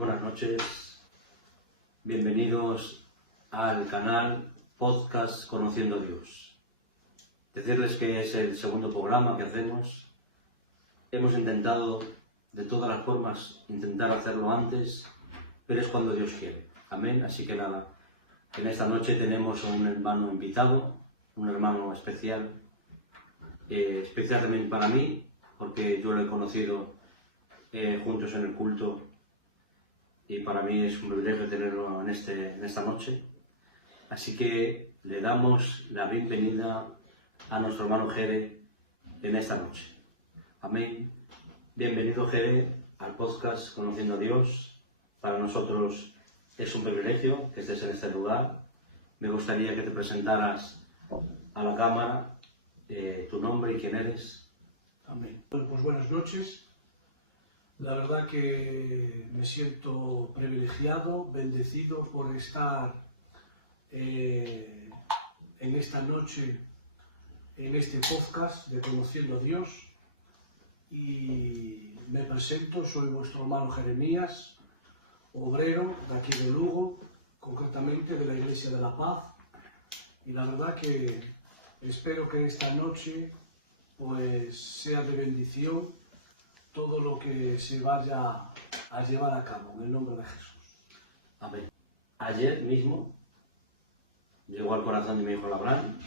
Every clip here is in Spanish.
Buenas noches, bienvenidos al canal Podcast Conociendo a Dios. Decirles que es el segundo programa que hacemos. Hemos intentado de todas las formas intentar hacerlo antes, pero es cuando Dios quiere. Amén. Así que nada, en esta noche tenemos a un hermano invitado, un hermano especial, especial también para mí, porque yo lo he conocido juntos en el culto y para mí es un privilegio tenerlo en esta noche. Así que le damos la bienvenida a nuestro hermano Jere en esta noche. Amén. Bienvenido, Jere, al podcast Conociendo a Dios. Para nosotros es un privilegio que estés en este lugar. Me gustaría que te presentaras a la cámara, tu nombre y quién eres. Amén. Bueno, pues buenas noches. La verdad que me siento privilegiado, bendecido por estar en esta noche, en este podcast de Conociendo a Dios. Y me presento, soy vuestro hermano Jeremías, obrero de aquí de Lugo, concretamente de la Iglesia de la Paz. Y la verdad que espero que esta noche pues sea de bendición todo lo que se vaya a llevar a cabo, en el nombre de Jesús. Amén. Ayer mismo llegó al corazón de mi hijo Labrán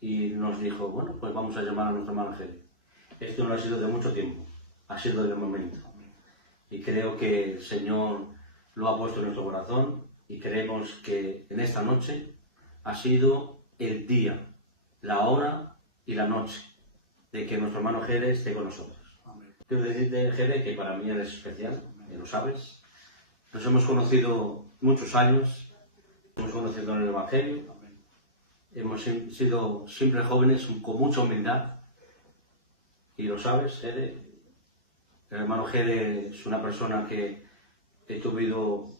y nos dijo, bueno, pues vamos a llamar a nuestro hermano Jere. Esto no ha sido de mucho tiempo, ha sido de momento. Y creo que el Señor lo ha puesto en nuestro corazón y creemos que en esta noche ha sido el día, la hora y la noche de que nuestro hermano Jere esté con nosotros. Amén. Quiero decirte, Jere, que para mí eres especial, que lo sabes. Nos hemos conocido muchos años, hemos conocido en el Evangelio, Amén. hemos sido siempre jóvenes con mucha humildad. Y lo sabes, Jere. El hermano Jere es una persona que he tenido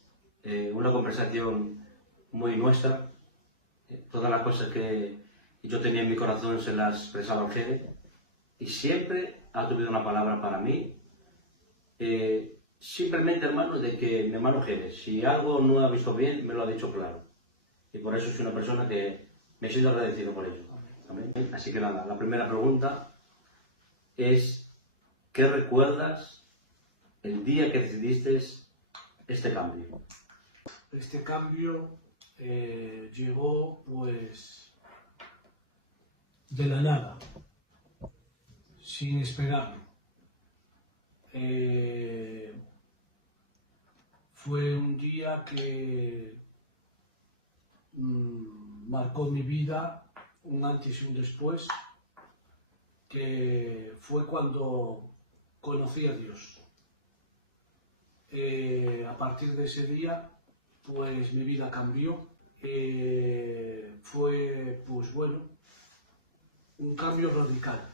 una conversación muy nuestra. Todas las cosas que yo tenía en mi corazón se las expresaba al Jere. Y siempre ha tenido una palabra para mí. Simplemente, hermano, de que mi hermano Jere, si algo no ha visto bien, me lo ha dicho claro. Y por eso soy una persona que me siento agradecido por ello. Amén. Así que nada, la primera pregunta es, ¿qué recuerdas el día que decidiste este cambio? Este cambio llegó pues de la nada, sin esperarlo. Fue un día que marcó mi vida, un antes y un después, que fue cuando conocí a Dios. A partir de ese día, pues mi vida cambió. Fue, pues bueno, un cambio radical.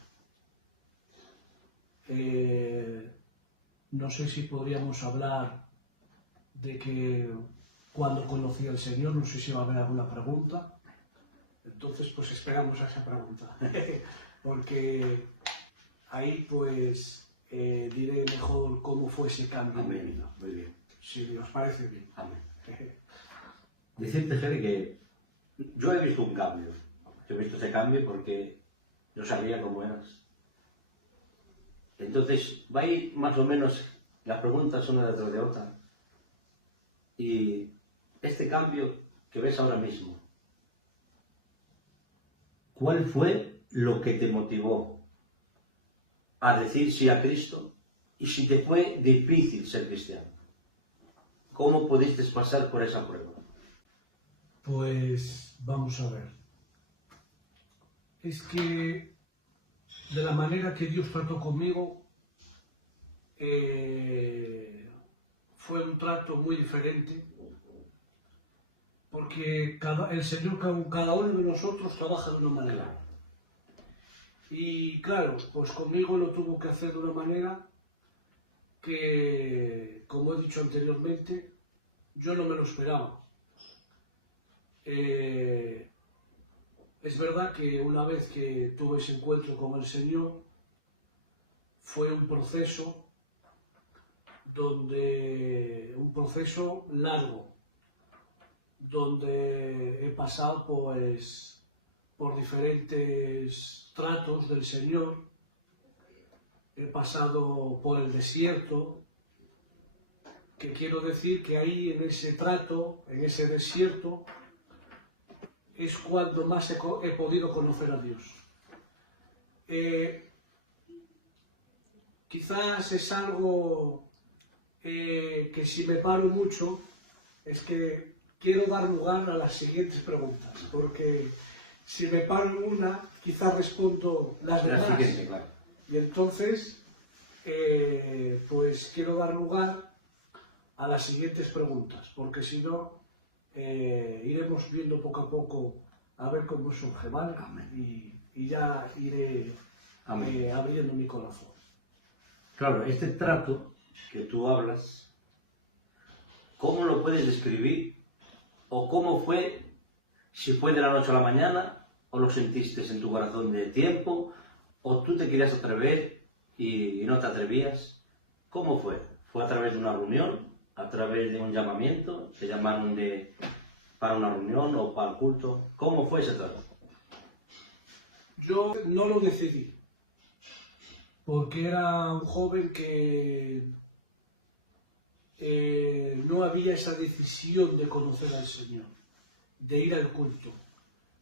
No sé si podríamos hablar de que cuando conocí al Señor, no sé si va a haber alguna pregunta. Entonces, pues esperamos a esa pregunta. Porque ahí pues diré mejor cómo fue ese cambio en mi vida. Muy bien. Si os parece bien. Amén. Decirte, Jere, que yo he visto un cambio. Yo he visto ese cambio porque yo sabía cómo eras. Entonces, va a ir más o menos, las preguntas una detrás de otra. Y este cambio que ves ahora mismo, ¿cuál fue lo que te motivó a decir sí a Cristo? Y si te fue difícil ser cristiano, ¿cómo pudiste pasar por esa prueba? Pues vamos a ver. Es que de la manera que Dios trató conmigo, fue un trato muy diferente, porque el Señor con cada uno de nosotros trabaja de una manera. Y claro, pues conmigo lo tuvo que hacer de una manera que, como he dicho anteriormente, yo no me lo esperaba. Es verdad que una vez que tuve ese encuentro con el Señor, fue un proceso donde proceso largo, donde he pasado pues por diferentes tratos del Señor, he pasado por el desierto, que quiero decir que ahí en ese trato, en ese desierto, es cuando más he podido conocer a Dios. Quizás es algo que si me paro mucho, es que quiero dar lugar a las siguientes preguntas, porque si me paro en una, quizás respondo las demás. La siguiente, claro. Y entonces, pues quiero dar lugar a las siguientes preguntas, porque si no, iremos viendo poco a poco a ver cómo surge, ¿vale? Y ya iré abriendo mi corazón. Claro, este trato que tú hablas, ¿cómo lo puedes describir? ¿O cómo fue? Si fue de la noche a la mañana, o lo sentiste en tu corazón de tiempo, o tú te querías atrever y no te atrevías. ¿Cómo fue? ¿Fue a través de una reunión? ¿A través de un llamamiento? ¿Te llamaron para una reunión o para el culto? ¿Cómo fue ese trato? Yo no lo decidí, porque era un joven que no había esa decisión de conocer al Señor, de ir al culto.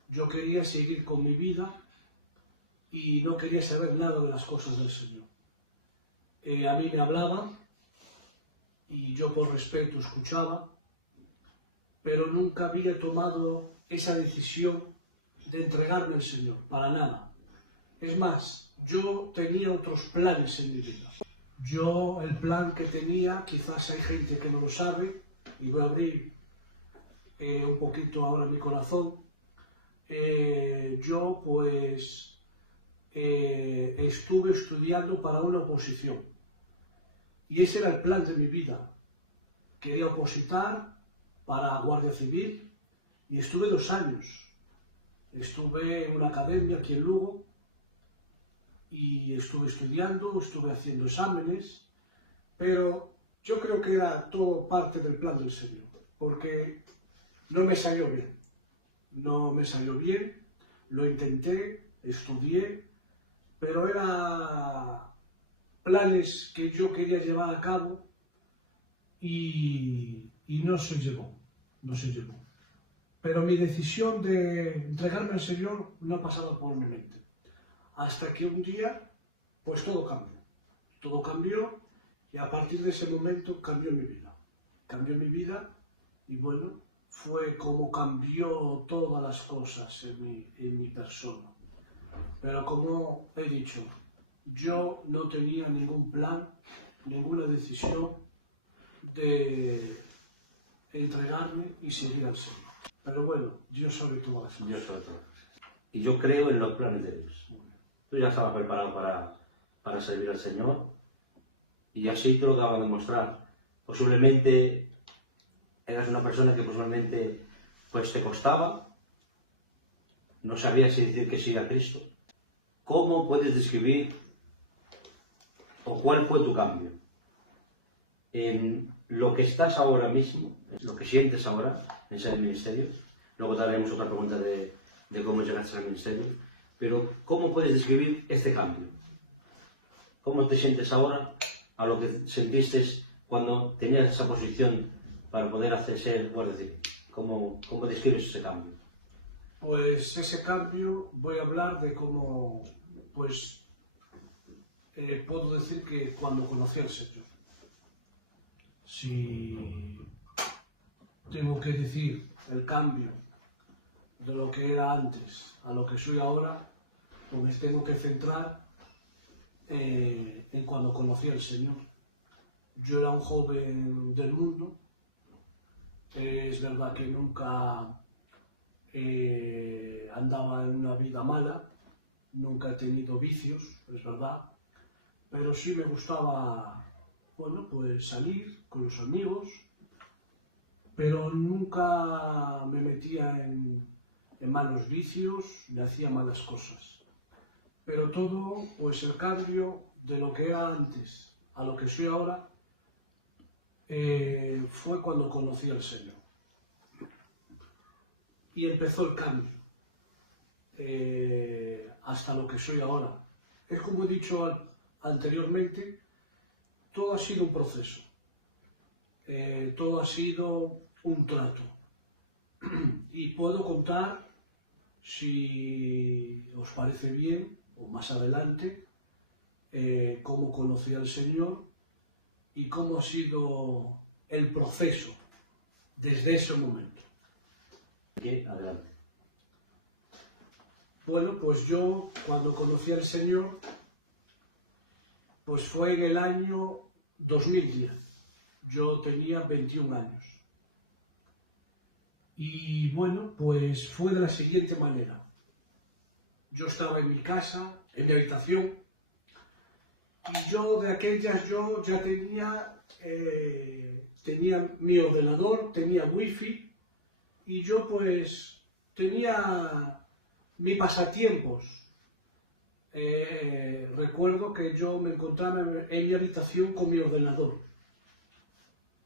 Yo quería seguir con mi vida y no quería saber nada de las cosas del Señor. A mí me hablaban y yo por respeto escuchaba, pero nunca había tomado esa decisión de entregarme al Señor, para nada. Es más, yo tenía otros planes en mi vida. Yo, el plan que tenía, quizás hay gente que no lo sabe, y voy a abrir un poquito ahora mi corazón. Yo, pues, estuve estudiando para una oposición. Y ese era el plan de mi vida. Quería opositar para Guardia Civil y estuve 2 años. Estuve en una academia aquí en Lugo y estuve estudiando, estuve haciendo exámenes, pero yo creo que era todo parte del plan del Señor, porque no me salió bien. No me salió bien, lo intenté, estudié, pero eran planes que yo quería llevar a cabo y no se llevó, no se llevó. Pero mi decisión de entregarme al Señor no pasaba por mi mente. Hasta que un día, pues todo cambió. Todo cambió y a partir de ese momento cambió mi vida. Cambió mi vida y bueno, fue como cambió todas las cosas en mi persona. Pero como he dicho, yo no tenía ningún plan, ninguna decisión de entregarme y seguir al Señor. Pero bueno, Dios sabe todas las cosas. Dios sabe todas las cosas. Y yo creo en los planes de Dios. Tú ya estabas preparado para servir al Señor y así te lo daba a demostrar. Posiblemente eras una persona que posiblemente pues te costaba, no sabías si decir que sí a Cristo. ¿Cómo puedes describir o cuál fue tu cambio en lo que estás ahora mismo, lo que sientes ahora en ser ministerio? Luego te haremos otra pregunta de cómo llegaste al ministerio. Pero, ¿cómo puedes describir este cambio? ¿Cómo te sientes ahora a lo que sentiste cuando tenías esa posición para poder ser guardia civil? ¿Cómo describes ese cambio? Pues ese cambio voy a hablar de cómo, pues, puedo decir que cuando conocí al Señor. Si tengo que decir el cambio de lo que era antes a lo que soy ahora, pues me tengo que centrar en cuando conocí al Señor. Yo era un joven del mundo, es verdad que nunca andaba en una vida mala, nunca he tenido vicios, es verdad, pero sí me gustaba, bueno, pues salir con los amigos, pero nunca me metía en malos vicios, ni hacía malas cosas. Pero todo, pues el cambio de lo que era antes a lo que soy ahora, fue cuando conocí al Señor. Y empezó el cambio, hasta lo que soy ahora. Es como he dicho anteriormente, todo ha sido un proceso, todo ha sido un trato. Y puedo contar, si os parece bien, o más adelante, cómo conocí al Señor y cómo ha sido el proceso desde ese momento. Adelante. Bueno, pues yo cuando conocí al Señor, pues fue en el año 2010. Yo tenía 21 años. Y bueno, pues fue de la siguiente manera. Yo estaba en mi casa, en mi habitación, y yo de aquellas, yo ya tenía mi ordenador, tenía wifi, y yo pues tenía mis pasatiempos. Recuerdo que yo me encontraba en mi habitación con mi ordenador.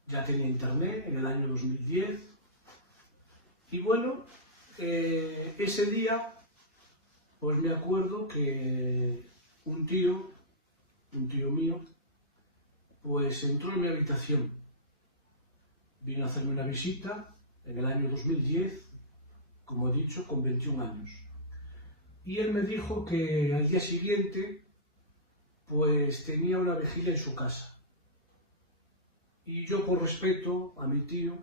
Ya tenía internet en el año 2010. Y bueno, ese día, pues me acuerdo que un tío mío, pues entró en mi habitación. Vino a hacerme una visita en el año 2010, como he dicho, con 21 años. Y él me dijo que al día siguiente, pues tenía una vigilia en su casa. Y yo, por respeto a mi tío,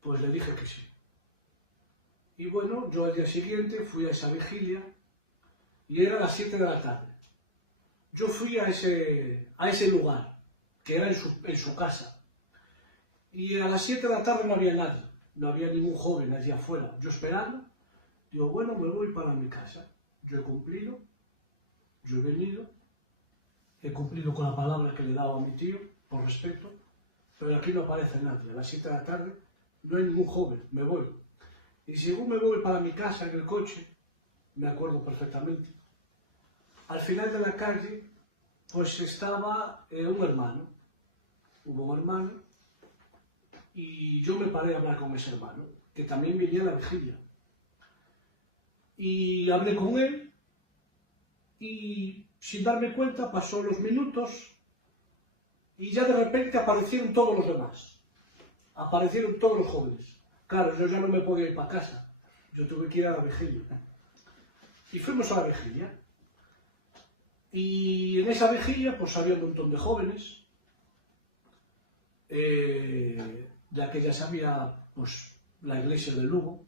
pues le dije que sí. Y bueno, yo al día siguiente fui a esa vigilia y era a las 7 de la tarde. Yo fui a ese lugar, que era en su casa. Y a las 7 de la tarde no había nadie, no había ningún joven allí afuera. Yo esperando, digo, bueno, me voy para mi casa. Yo he cumplido, yo he venido, he cumplido con la palabra que le daba a mi tío, por respeto, pero aquí no aparece nadie. A las 7 de la tarde no hay ningún joven, me voy. Y según me voy para mi casa en el coche, me acuerdo perfectamente, al final de la calle, pues estaba un hermano. Hubo un hermano y yo me paré a hablar con ese hermano, que también venía a la vigilia. Y hablé con él y sin darme cuenta pasó los minutos y ya de repente aparecieron todos los demás. Aparecieron todos los jóvenes. Claro, yo ya no me podía ir para casa. Yo tuve que ir a la vigilia. Y fuimos a la vigilia. Y en esa vigilia pues había un montón de jóvenes. Ya que ya sabía pues la iglesia de Lugo.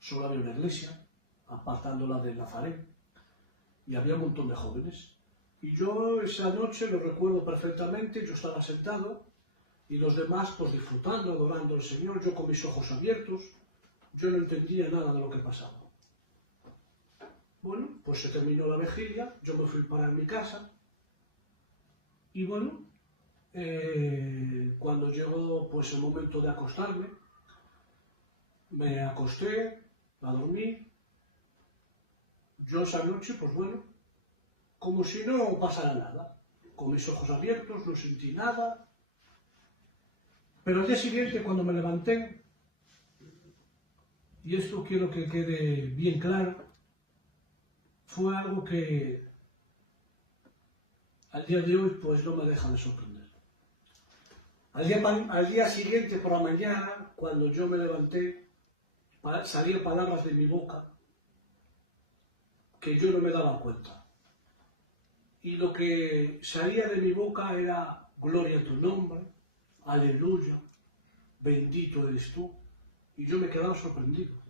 Solo había una iglesia, apartándola de Nazaret. Y había un montón de jóvenes. Y yo esa noche lo recuerdo perfectamente. Yo estaba sentado y los demás pues disfrutando, adorando al Señor. Yo con mis ojos abiertos. Yo no entendía nada de lo que pasaba. Bueno, pues se terminó la vigilia, yo me fui para mi casa y bueno, cuando llegó pues el momento de acostarme, me acosté, a dormir. Yo esa noche, pues bueno, como si no pasara nada, con mis ojos abiertos, no sentí nada, pero al día siguiente cuando me levanté, y esto quiero que quede bien claro, fue algo que al día de hoy pues no me deja de sorprender. Al día siguiente por la mañana, cuando yo me levanté, salían palabras de mi boca que yo no me daba cuenta. Y lo que salía de mi boca era gloria a tu nombre, aleluya, bendito eres tú. Y yo me quedaba sorprendido.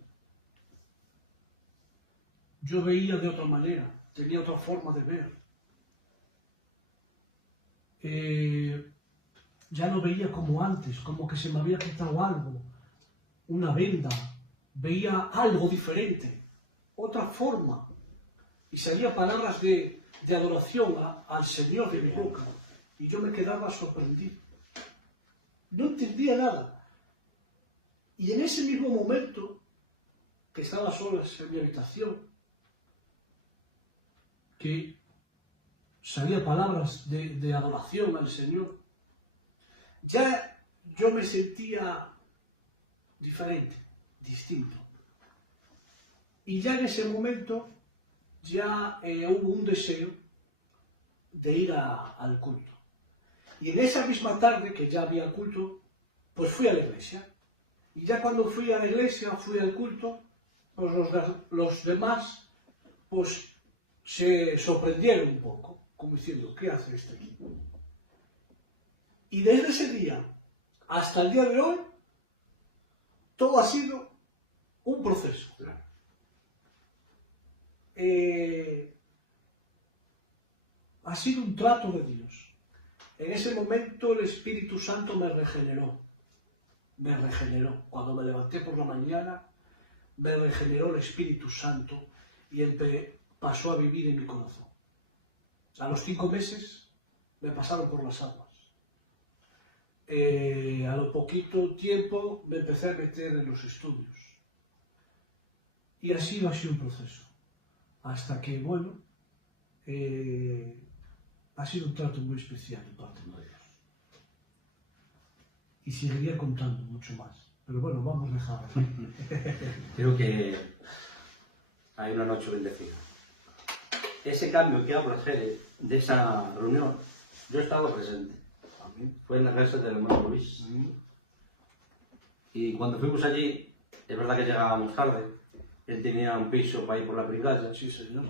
Yo veía de otra manera, tenía otra forma de ver. Ya no veía como antes, como que se me había quitado algo, una venda. Veía algo diferente, otra forma. Y salían palabras de adoración al Señor de mi boca. Y yo me quedaba sorprendido. No entendía nada. Y en ese mismo momento, que estaba sola en mi habitación, que salían palabras de adoración al Señor, ya yo me sentía diferente, distinto. Y ya en ese momento ya hubo un deseo de ir al culto. Y en esa misma tarde que ya había culto, pues fui a la iglesia. Y ya cuando fui a la iglesia, fui al culto, pues los demás pues se sorprendieron un poco, como diciendo, ¿qué hace este aquí? Y desde ese día hasta el día de hoy, todo ha sido un proceso. Ha sido un trato de Dios. En ese momento el Espíritu Santo me regeneró. Cuando me levanté por la mañana, me regeneró el Espíritu Santo y pasó a vivir en mi corazón. A los 5 meses me pasaron por las aguas. A lo poquito tiempo me empecé a meter en los estudios. Y así ha sido un proceso. Hasta que, bueno, ha sido un trato muy especial de parte de Dios. Y seguiría contando mucho más. Pero bueno, vamos a dejarlo. Creo que hay una noche bendecida. Ese cambio que habla Jere de esa reunión, yo estaba presente. Fue en la casa del hermano Luis. Y cuando fuimos allí, es verdad que llegábamos tarde. Él tenía un piso para ir por la Pringalla. Sí, señor.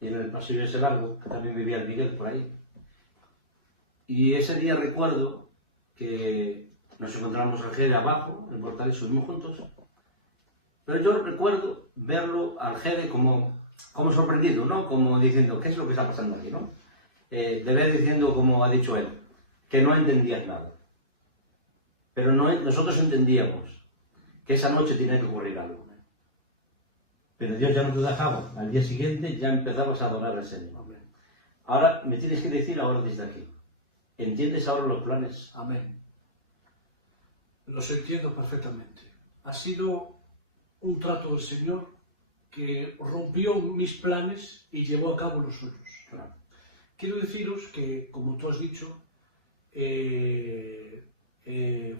Y en el pasillo ese largo, que también vivía el Miguel por ahí. Y ese día recuerdo que nos encontramos al Jere abajo, en el portal, y subimos juntos. Pero yo recuerdo verlo al Jere como sorprendido, ¿no? Como diciendo, ¿qué es lo que está pasando aquí, no? De ver diciendo, como ha dicho él, que no entendías nada. Pero nosotros entendíamos que esa noche tenía que ocurrir algo. Pero Dios ya no te dejaba. Al día siguiente ya empezabas a adorar al Señor. Ahora me tienes que decir ahora desde aquí. ¿Entiendes ahora los planes? Amén. Los entiendo perfectamente. Ha sido un trato del Señor que rompió mis planes y llevó a cabo los suyos. Claro. Quiero deciros que, como tú has dicho,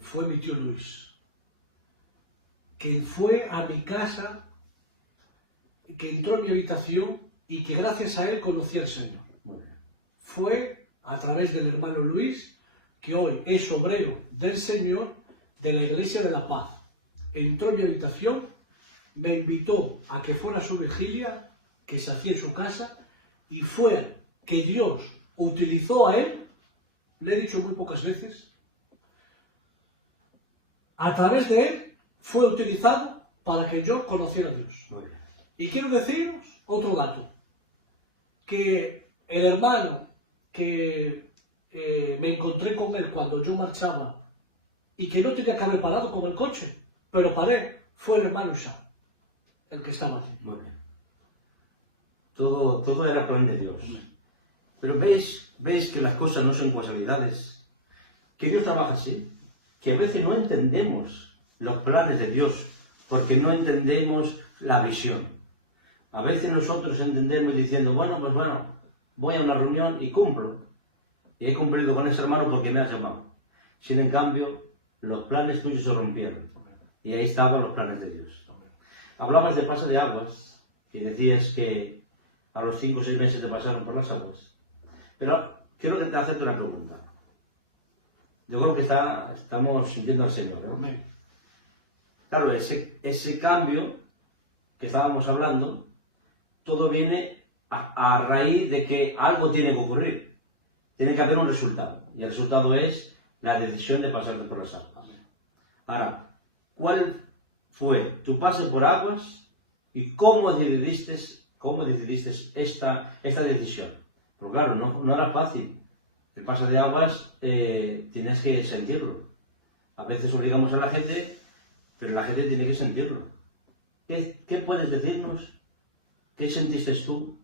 fue mi tío Luis, que fue a mi casa, que entró en mi habitación y que gracias a él conocí al Señor. Muy bien. Fue a través del hermano Luis, que hoy es obrero del Señor de la Iglesia de la Paz. Entró en mi habitación, me invitó a que fuera a su vigilia, que se hacía en su casa, y fue que Dios utilizó a él, le he dicho muy pocas veces, a través de él fue utilizado para que yo conociera a Dios. Muy bien. Y quiero deciros otro dato, que el hermano que me encontré con él cuando yo marchaba y que no tenía que haber parado con el coche, pero paré, fue el hermano Isaac, el que estaba aquí. Muy bien. Todo era plan de Dios. Pero veis que las cosas no son casualidades. Que Dios trabaja así. Que a veces no entendemos los planes de Dios porque no entendemos la visión. A veces nosotros entendemos diciendo, bueno, voy a una reunión y cumplo. Y he cumplido con ese hermano porque me ha llamado. Sin en cambio, los planes tuyos se rompieron. Y ahí estaban los planes de Dios. Hablabas de paso de aguas y decías que a los 5 o 6 meses te pasaron por las aguas. Pero quiero que te hacerte una pregunta. Yo creo que estamos sintiendo al Señor, ¿no? Claro, ese cambio que estábamos hablando, todo viene a raíz de que algo tiene que ocurrir. Tiene que haber un resultado. Y el resultado es la decisión de pasarte por las aguas. Ahora, ¿cuál fue tu paso por aguas y cómo decidiste esta decisión? Porque claro, no era fácil. El paso de aguas tienes que sentirlo. A veces obligamos a la gente, pero la gente tiene que sentirlo. ¿Qué puedes decirnos? ¿Qué sentiste tú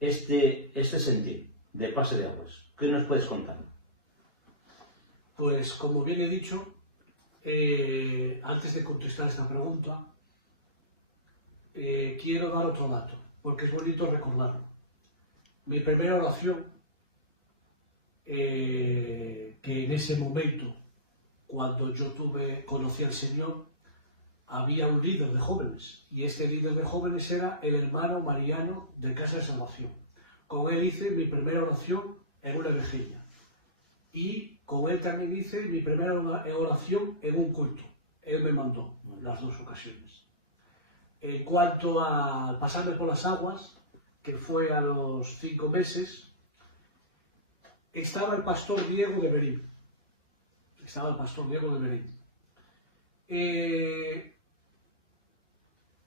este sentir de paso de aguas? ¿Qué nos puedes contar? Pues como bien he dicho, antes de contestar esta pregunta, quiero dar otro dato, porque es bonito recordarlo. Mi primera oración, que en ese momento cuando yo conocí al Señor, había un líder de jóvenes, y este líder de jóvenes era el hermano Mariano de Casa de Salvación. Con él hice mi primera oración en una vigilia, y con él también hice mi primera oración en un culto. Él me mandó las dos ocasiones. En cuanto al pasarme por las aguas, que fue a los 5 meses, estaba el pastor Diego de Berín.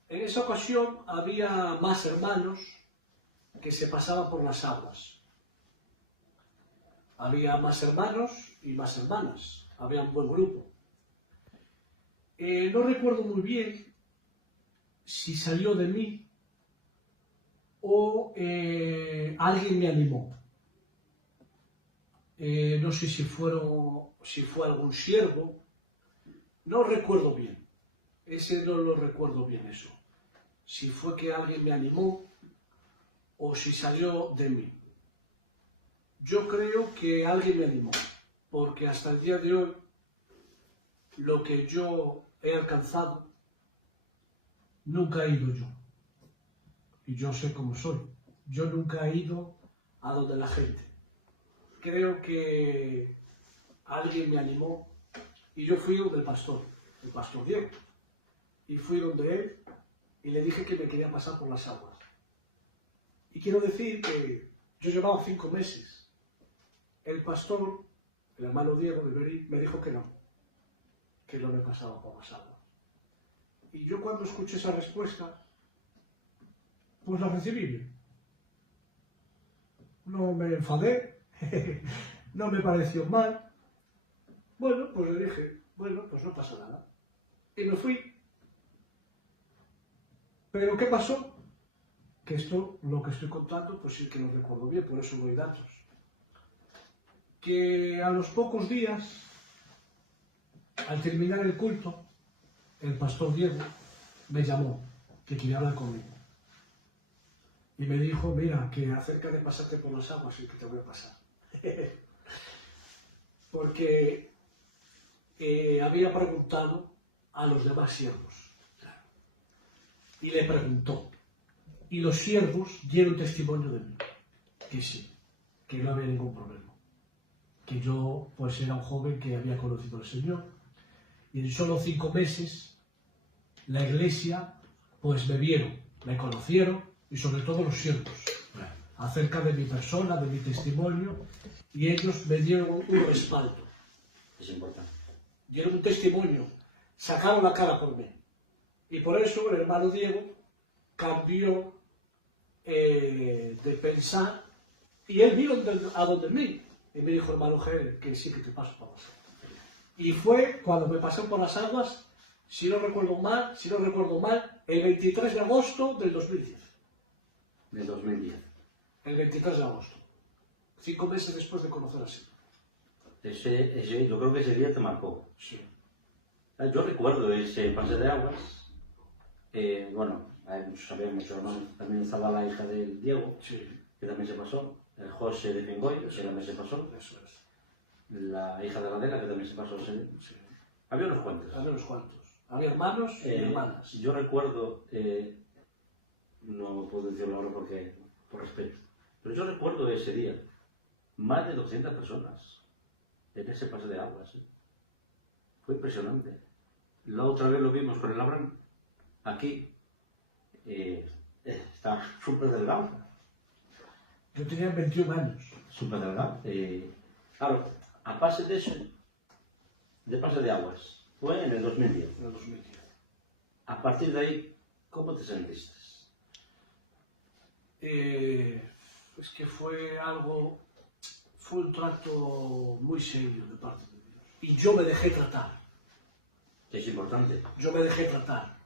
En esa ocasión había más hermanos que se pasaban por las aguas. Había más hermanos y más hermanas. Había un buen grupo. No recuerdo muy bien si salió de mí o alguien me animó. No sé si fue algún siervo. No recuerdo bien. Ese no lo recuerdo bien, eso. Si fue que alguien me animó o si salió de mí. Yo creo que alguien me animó, porque hasta el día de hoy lo que yo he alcanzado nunca he ido yo. Y yo sé cómo soy. Yo nunca he ido a donde la gente. Creo que alguien me animó y yo fui donde el pastor Diego. Y fui donde él y le dije que me quería pasar por las aguas. Y quiero decir que yo llevaba 5 meses. El pastor, el hermano Diego de Berín, me dijo que no me pasaba por las aguas. Y yo cuando escuché esa respuesta, pues la recibí bien. No me enfadé, no me pareció mal. Bueno, pues le dije, bueno, pues no pasa nada. Y me fui. Pero ¿qué pasó? Que esto, lo que estoy contando, pues sí que lo recuerdo bien, por eso doy datos. Que a los pocos días, al terminar el culto, el pastor Diego me llamó, que quería hablar conmigo. Y me dijo, mira, que acerca de pasarte por las aguas y que te voy a pasar. Porque había preguntado a los demás siervos. Y le preguntó. Y los siervos dieron testimonio de mí. Que sí, que no había ningún problema. Que yo pues era un joven que había conocido al Señor. Y en solo 5 meses la iglesia pues me vieron, me conocieron, y sobre todo los siervos, acerca de mi persona, de mi testimonio, y ellos me dieron un respaldo. Es importante. Dieron un testimonio, sacaron la cara por mí. Y por eso el hermano Diego cambió de pensar, y él vino a donde mí, y me dijo, hermano G, que sí que te paso por las aguas. Y fue cuando me pasé por las aguas, si no recuerdo mal, el 23 de agosto del 2010. Del 2010. El 23 de agosto. 5 meses después de conocer al Señor. Yo creo que ese día te marcó. Sí. Yo recuerdo ese pase de aguas. Bueno, sabíamos muchos hermanos. También estaba la hija del Diego, Sí. que también se pasó. El José de Fingoy, que también se pasó. Eso es. La hija de la Adela, que también se pasó. Sí. Había unos cuantos. Había unos cuantos. Había hermanos y hermanas. Yo recuerdo, no puedo decirlo ahora porque por respeto, pero yo recuerdo ese día, más de 200 personas en ese pase de aguas. Fue impresionante. La otra vez lo vimos con el Abraham, aquí, está súper delgado. Yo tenía 21 años. Súper delgado. Claro, a pase de eso, de pase de aguas, fue en el 2010. En el 2010. A partir de ahí, ¿cómo te sentiste? Es que fue un trato muy serio de parte de Dios. Y yo me dejé tratar. Es importante. Yo me dejé tratar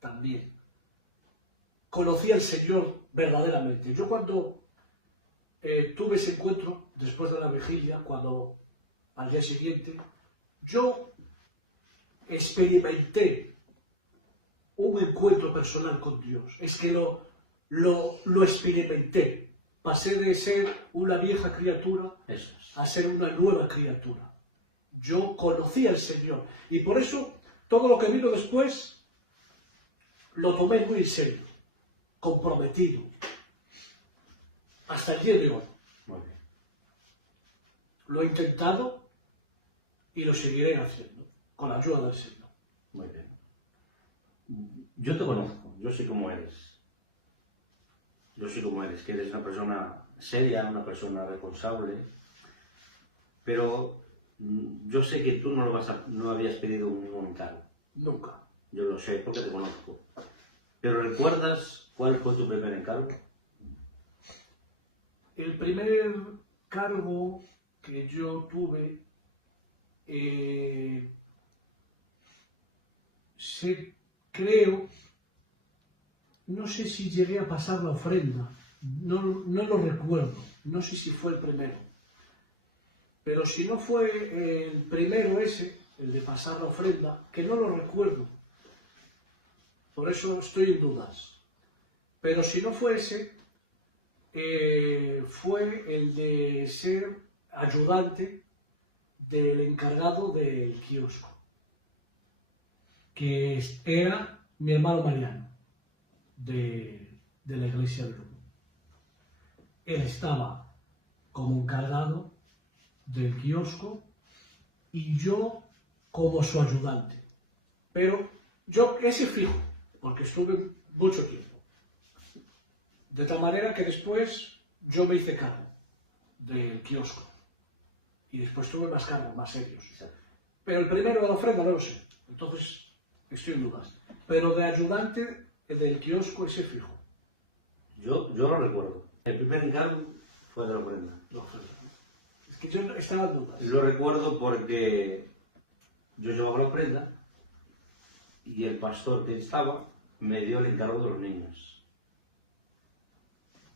también. Conocí al Señor verdaderamente. Yo cuando tuve ese encuentro, después de la vigilia, al día siguiente, yo experimenté un encuentro personal con Dios. Es que lo experimenté. Pasé de ser una vieja criatura a ser una nueva criatura. Yo conocí al Señor. Y por eso todo lo que vino después lo tomé muy en serio, comprometido, hasta el día de hoy. Muy bien. Lo he intentado y lo seguiré haciendo, con la ayuda del Señor. Muy bien. Yo te conozco, yo sé cómo eres. Yo sé cómo eres, que eres una persona seria, una persona responsable, pero yo sé que tú no habías pedido un encargo. Nunca. Yo lo sé porque te conozco. Pero ¿recuerdas cuál fue tu primer encargo? El primer cargo que yo tuve, creo, no sé si llegué a pasar la ofrenda, no lo recuerdo, no sé si fue el primero. Pero si no fue el primero ese, el de pasar la ofrenda, que no lo recuerdo, por eso estoy en dudas. Pero si no fue ese, fue el de ser ayudante del encargado del kiosco, que era mi hermano Mariano, de la iglesia de Lugo. Él estaba como encargado del kiosco y yo como su ayudante. Pero yo ese fijo, porque estuve mucho tiempo. De tal manera que después yo me hice cargo del kiosco. Y después tuve más cargos, más serios. Pero el primero de la ofrenda no lo sé. Entonces estoy en dudas. Pero de ayudante del kiosco ese fijo. Yo lo recuerdo. El primer encargo fue de la ofrenda. La ofrenda. Es que yo estaba en dudas. Lo recuerdo porque yo llevaba la ofrenda y el pastor que estaba me dio el encargo de los niños.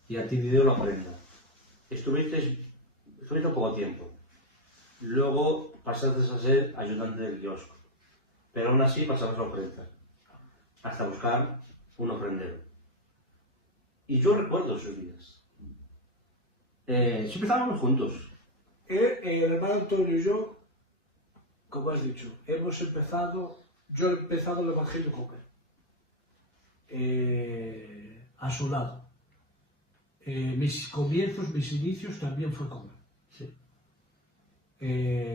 Y a ti te dio la ofrenda. Estuviste poco tiempo. Luego pasaste a ser ayudante del kiosco. Pero aún así pasabas la ofrenda. Hasta buscar un ofrendero. Y yo recuerdo esos días. Siempre estábamos juntos. El hermano Antonio y yo, como has dicho, yo he empezado el Evangelio con él. A su lado. Mis comienzos, mis inicios también fue con él. Sí.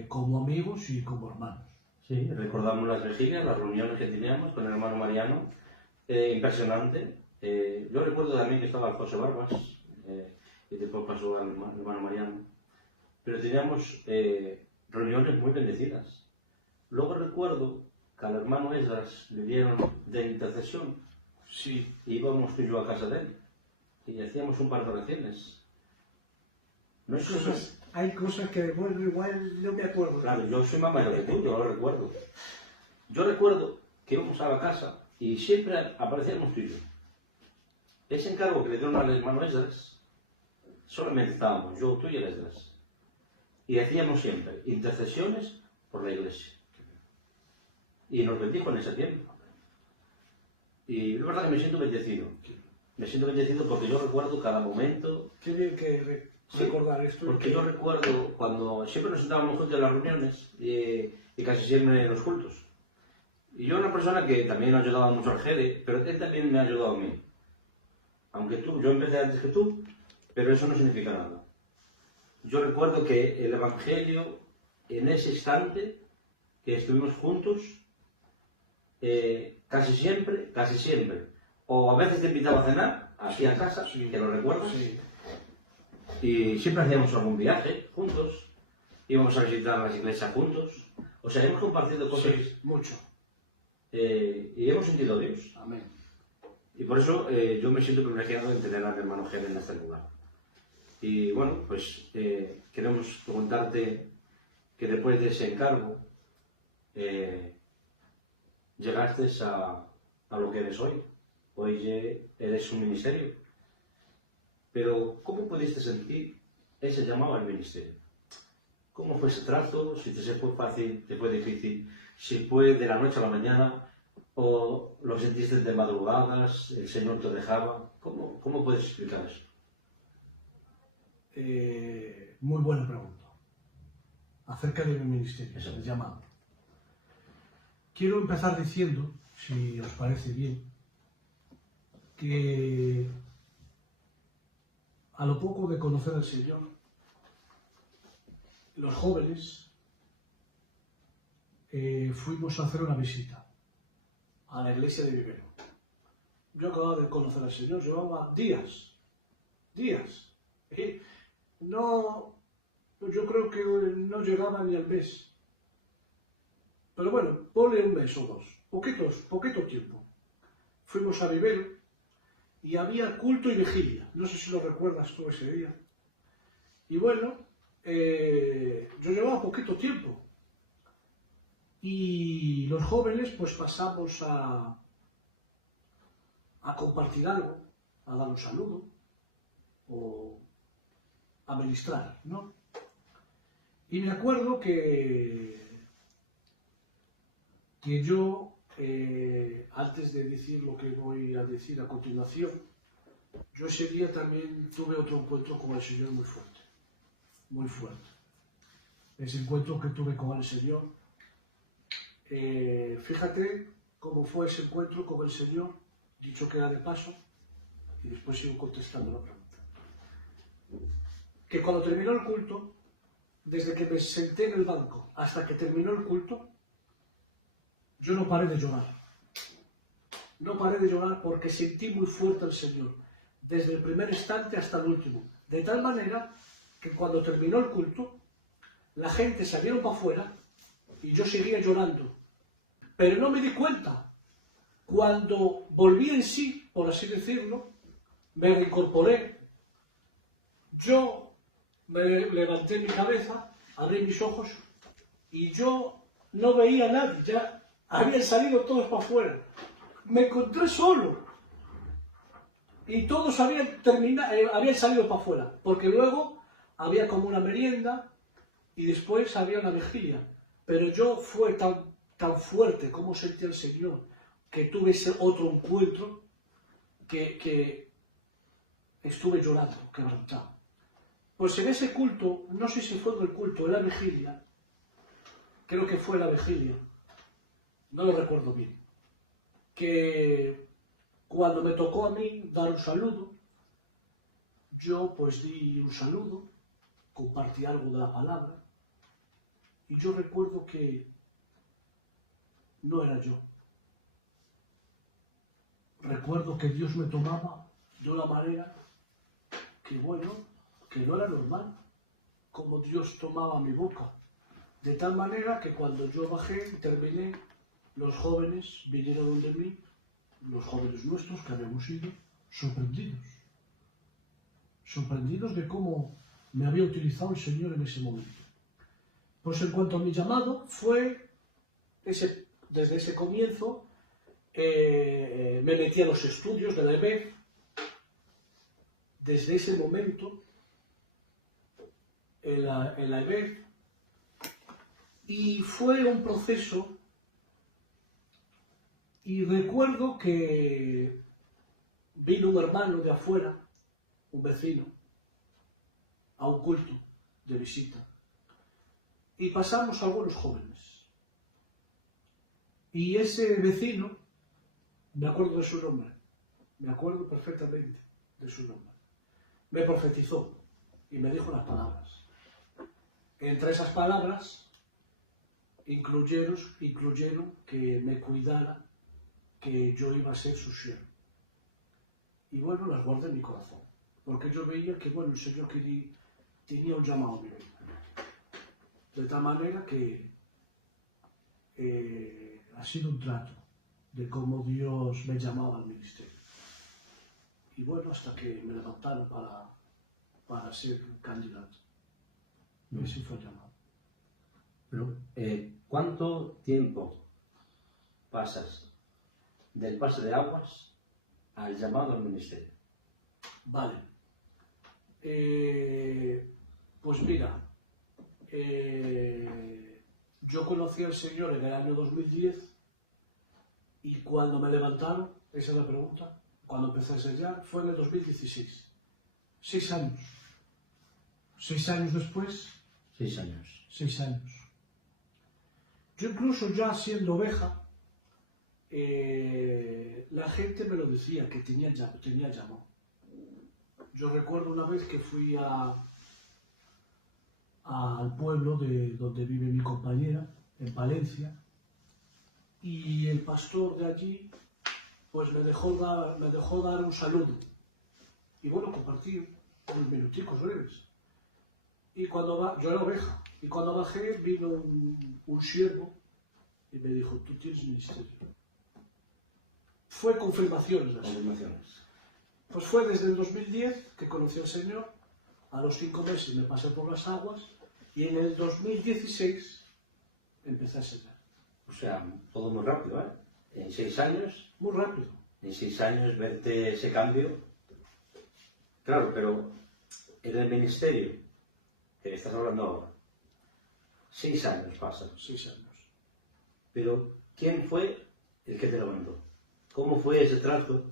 Como amigos y como hermanos. Sí, recordamos las vigilias, las reuniones que teníamos con el hermano Mariano. Impresionante. Yo recuerdo también que estaba José Barbas y después pasó al hermano Mariano. Pero teníamos reuniones muy bendecidas. Luego recuerdo que al hermano Esdras le dieron de intercesión. Sí. Íbamos tú y yo a casa de él y hacíamos un par de oraciones. ¿No es eso? Hay cosas que, bueno, igual no me acuerdo. Claro, yo soy más mayor que tú, yo lo recuerdo. Yo recuerdo que íbamos a la casa y siempre aparecíamos tú y yo. Ese encargo que le dieron al hermano Esdras, solamente estábamos yo, tú y el Esdras. Y hacíamos siempre intercesiones por la iglesia. Y nos bendijo en ese tiempo. Y la verdad que me siento bendecido. Me siento bendecido porque yo recuerdo cada momento. Qué bien que recordar esto. Porque yo recuerdo cuando siempre nos sentábamos juntos en las reuniones y casi siempre en los cultos. Y yo era una persona que también ha ayudado mucho al Gede, pero él también me ha ayudado a mí. Aunque yo empecé antes que tú, pero eso no significa nada. Yo recuerdo que el Evangelio, en ese instante que estuvimos juntos, casi siempre, o a veces te invitaba a cenar, aquí a casa, sí, que lo recuerdas, sí. Y siempre hacíamos algún viaje juntos, íbamos a visitar las iglesias juntos, o sea, hemos compartido cosas. Sí, mucho. Y hemos sentido a Dios. Amén. Y por eso yo me siento privilegiado de tener a mi hermano Gede en este lugar. Y bueno, pues queremos preguntarte que después de ese encargo llegaste a lo que eres hoy. Hoy eres un ministerio. Pero ¿cómo pudiste sentir ese llamado al ministerio? ¿Cómo fue ese trato? Si te fue fácil, te fue difícil, si fue de la noche a la mañana o lo sentiste de madrugadas, el Señor te dejaba. ¿Cómo puedes explicar eso? Muy buena pregunta. acerca de mi ministerio, Eso. el llamado. Quiero empezar diciendo, si os parece bien, que a lo poco de conocer al Señor, los jóvenes fuimos a hacer una visita a la iglesia de Vivero. Yo acababa de conocer al Señor, llevaba días. No, yo creo que no llegaba ni al mes. Pero bueno, ponle un mes o dos, poquito tiempo. Fuimos a Vivero y había culto y vigilia. No sé si lo recuerdas tú ese día. Y bueno, yo llevaba poquito tiempo. Y los jóvenes pues pasamos a compartir algo, a dar un saludo o a ministrar, ¿no? Y me acuerdo que yo, antes de decir lo que voy a decir a continuación, yo ese día también tuve otro encuentro con el Señor muy fuerte, muy fuerte. Ese encuentro que tuve con el Señor, fíjate cómo fue ese encuentro con el Señor, dicho que era de paso, y después sigo contestando la pregunta. Que cuando terminó el culto, desde que me senté en el banco hasta que terminó el culto, yo no paré de llorar. No paré de llorar porque sentí muy fuerte al Señor, desde el primer instante hasta el último. De tal manera que cuando terminó el culto, la gente salieron para afuera y yo seguía llorando. Pero no me di cuenta. Cuando volví en sí, por así decirlo, me reincorporé. Yo me levanté mi cabeza, abrí mis ojos y yo no veía a nadie. Ya habían salido todos para afuera. Me encontré solo. Y todos habían salido para afuera. Porque luego había como una merienda y después había una vigilia. Pero yo fue tan fuerte como sentí al Señor, que tuve ese otro encuentro, que estuve llorando, quebrantado. Pues en ese culto, no sé si fue en el culto o en la vigilia, creo que fue la vigilia, no lo recuerdo bien, que cuando me tocó a mí dar un saludo, yo pues di un saludo, compartí algo de la palabra, y yo recuerdo que no era yo. Recuerdo que Dios me tomaba de una manera que, bueno, que no era normal, como Dios tomaba mi boca. De tal manera que cuando yo bajé y terminé, los jóvenes vinieron de mí, los jóvenes nuestros que habíamos ido, sorprendidos de cómo me había utilizado el Señor en ese momento. Pues en cuanto a mi llamado, fue desde ese comienzo, me metí a los estudios de la EBEF. Desde ese momento, en la EBEF, y fue un proceso, y recuerdo que vino un hermano de afuera, un vecino, a un culto de visita, y pasamos algunos jóvenes. Y ese vecino, me acuerdo de su nombre, me acuerdo perfectamente de su nombre, me profetizó y me dijo unas palabras. Entre esas palabras incluyeron que me cuidara, que yo iba a ser su siervo. Y bueno, las guardé en mi corazón, porque yo veía que, bueno, el Señor tenía un llamado a mi vida. De tal manera que ha sido un trato de cómo Dios me llamaba al ministerio. Y bueno, hasta que me levantaron para ser candidato. Y así fue el llamado. Pero, ¿cuánto tiempo pasas del pase de aguas al llamado al ministerio? Vale. Pues mira, yo conocí al Señor en el año 2010 y cuando me levantaron, esa es la pregunta, cuando empecé a enseñar, fue en el 2016. 6 años. 6 años después. 6 años. 6 años. Yo incluso ya siendo oveja, la gente me lo decía, que tenía llamado. Yo recuerdo una vez que fui al pueblo de donde vive mi compañera, en Valencia, y el pastor de allí pues me dejó dar un saludo. Y bueno, compartí unos minuticos breves. Y yo era oveja, y cuando bajé vino un siervo y me dijo, tú tienes ministerio. Fue confirmaciones. Pues fue desde el 2010 que conocí al Señor, a los 5 meses me pasé por las aguas, y en el 2016 empecé a enseñar. O sea, todo muy rápido, ¿eh? En 6 años. Muy rápido. En 6 años verte ese cambio. Claro, pero en el ministerio que estás hablando ahora, 6 años pasan. 6 años. Pero, ¿quién fue el que te levantó? ¿Cómo fue ese trato?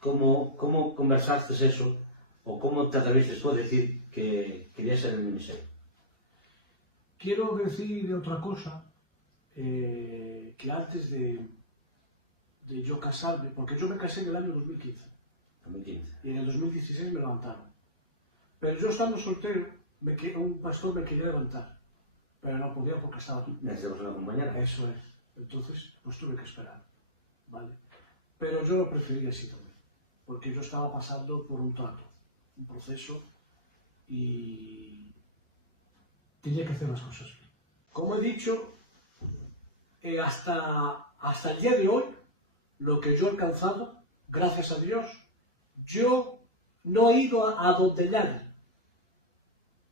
¿Cómo conversaste eso? ¿O cómo te atreviste tú a decir que querías ser el ministerio? Quiero decir otra cosa, que antes de yo casarme, porque yo me casé en el año 2015. 2015. Y en el 2016 me levantaron. Pero yo estando soltero, un pastor me quería levantar, pero no podía porque estaba tú. Necesitamos una compañera. Eso es. Entonces, pues tuve que esperar, ¿vale? Pero yo lo prefería así también, porque yo estaba pasando por un trato, un proceso, y tenía que hacer las cosas bien. Como he dicho, hasta el día de hoy, lo que yo he alcanzado, gracias a Dios, yo no he ido a donde nadie,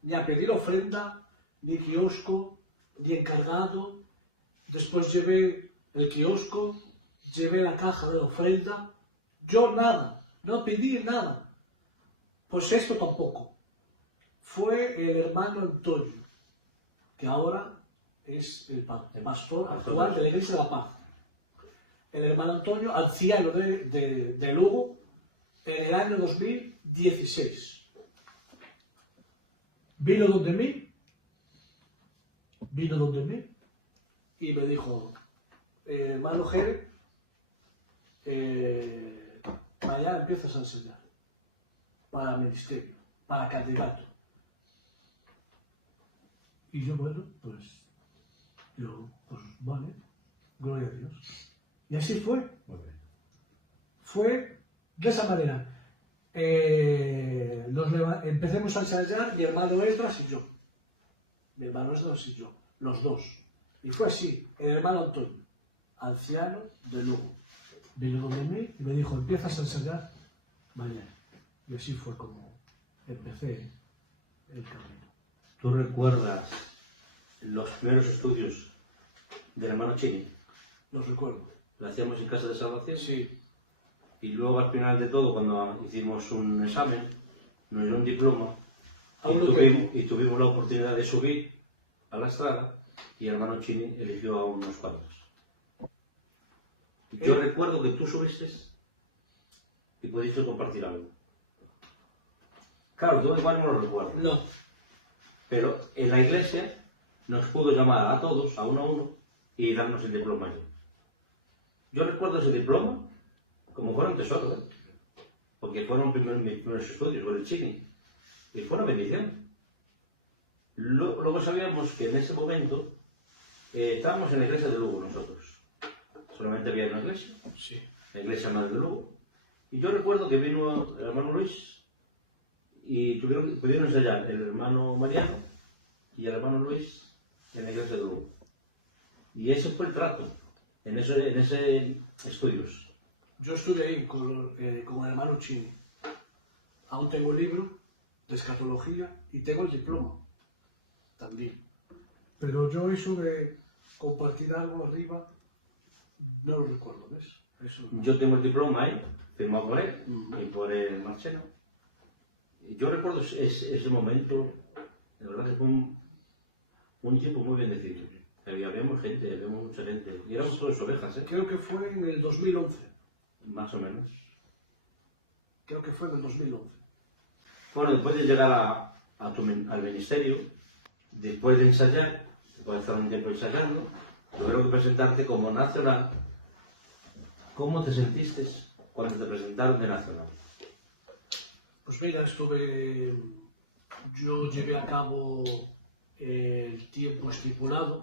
ni a pedir ofrenda, ni kiosco, ni encargado. Después llevé el kiosco, llevé la caja de la ofrenda. Yo nada, no pedí nada. Pues esto tampoco. Fue el hermano Antonio, que ahora es el pastor actual de la Iglesia de la Paz. El hermano Antonio, anciano de Lugo, en el año 2016. Vino donde mí y me dijo, hermano Jere, mañana empiezas a enseñar para ministerio, para candidato. Y yo, bueno, pues vale, gloria a Dios. Y así fue. Muy bien. Fue de esa manera. Empecemos a ensayar mi hermano Esdras y yo. Los dos. Y fue así, el hermano Antonio, anciano de Lugo. Vino donde mí y me dijo, empiezas a ensayar mañana. Y así fue como empecé el camino. ¿Tú recuerdas los primeros estudios del hermano Chini? Los recuerdo. ¿Lo hacíamos en Casa de Salvación? Sí. Y luego al final de todo, cuando hicimos un examen, nos dio un diploma y tuvimos la oportunidad de subir a la estrada y el hermano Chini eligió a unos cuantos. Yo recuerdo que tú subiste y pudiste compartir algo. Claro, tú igual no lo recuerdo. No. Pero en la iglesia nos pudo llamar a todos, a uno, y darnos el diploma allí. Yo recuerdo ese diploma como fuera un tesoro, ¿eh? Porque fueron mis primeros estudios con el Chini. Y fue una bendición. Luego sabíamos que en ese momento estábamos en la iglesia de Lugo nosotros. Solamente había una iglesia, Sí. la iglesia madre de Lugo. Y yo recuerdo que vino el hermano Luis y pudieron ensayar el hermano Mariano y el hermano Luis en la iglesia de Lugo. Y ese fue el trato en ese estudios. Yo estuve ahí con el hermano Chini. Aún tengo el libro de escatología y tengo el diploma también. Pero yo eso de compartir algo arriba no lo recuerdo, ¿ves? Eso no. Yo tengo el diploma ahí, firmado por él y por el Marcheno. Y yo recuerdo ese momento, de verdad que fue un tiempo muy bendecido. Habíamos gente, habíamos mucha gente, y éramos todos ovejas, ¿eh? Creo que fue en el 2011. Más o menos. Creo que fue en el 2011. Bueno, después de llegar al ministerio, después de ensayar, puedes estar un tiempo ensayando, tuvieron que presentarte como nacional. ¿Cómo te sentiste cuando te presentaron de nacional? Pues mira, yo llevé a cabo el tiempo estipulado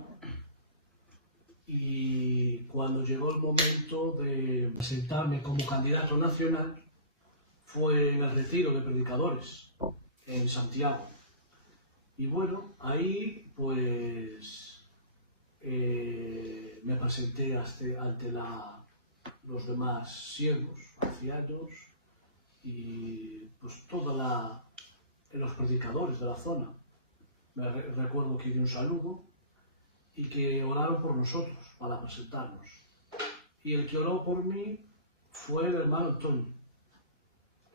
y cuando llegó el momento de presentarme como candidato nacional fue en el retiro de predicadores en Santiago. Y bueno, ahí pues me presenté ante los demás siervos, ancianos y pues los predicadores de la zona. Recuerdo que di un saludo y que oraron por nosotros para presentarnos. Y el que oró por mí fue el hermano Antonio,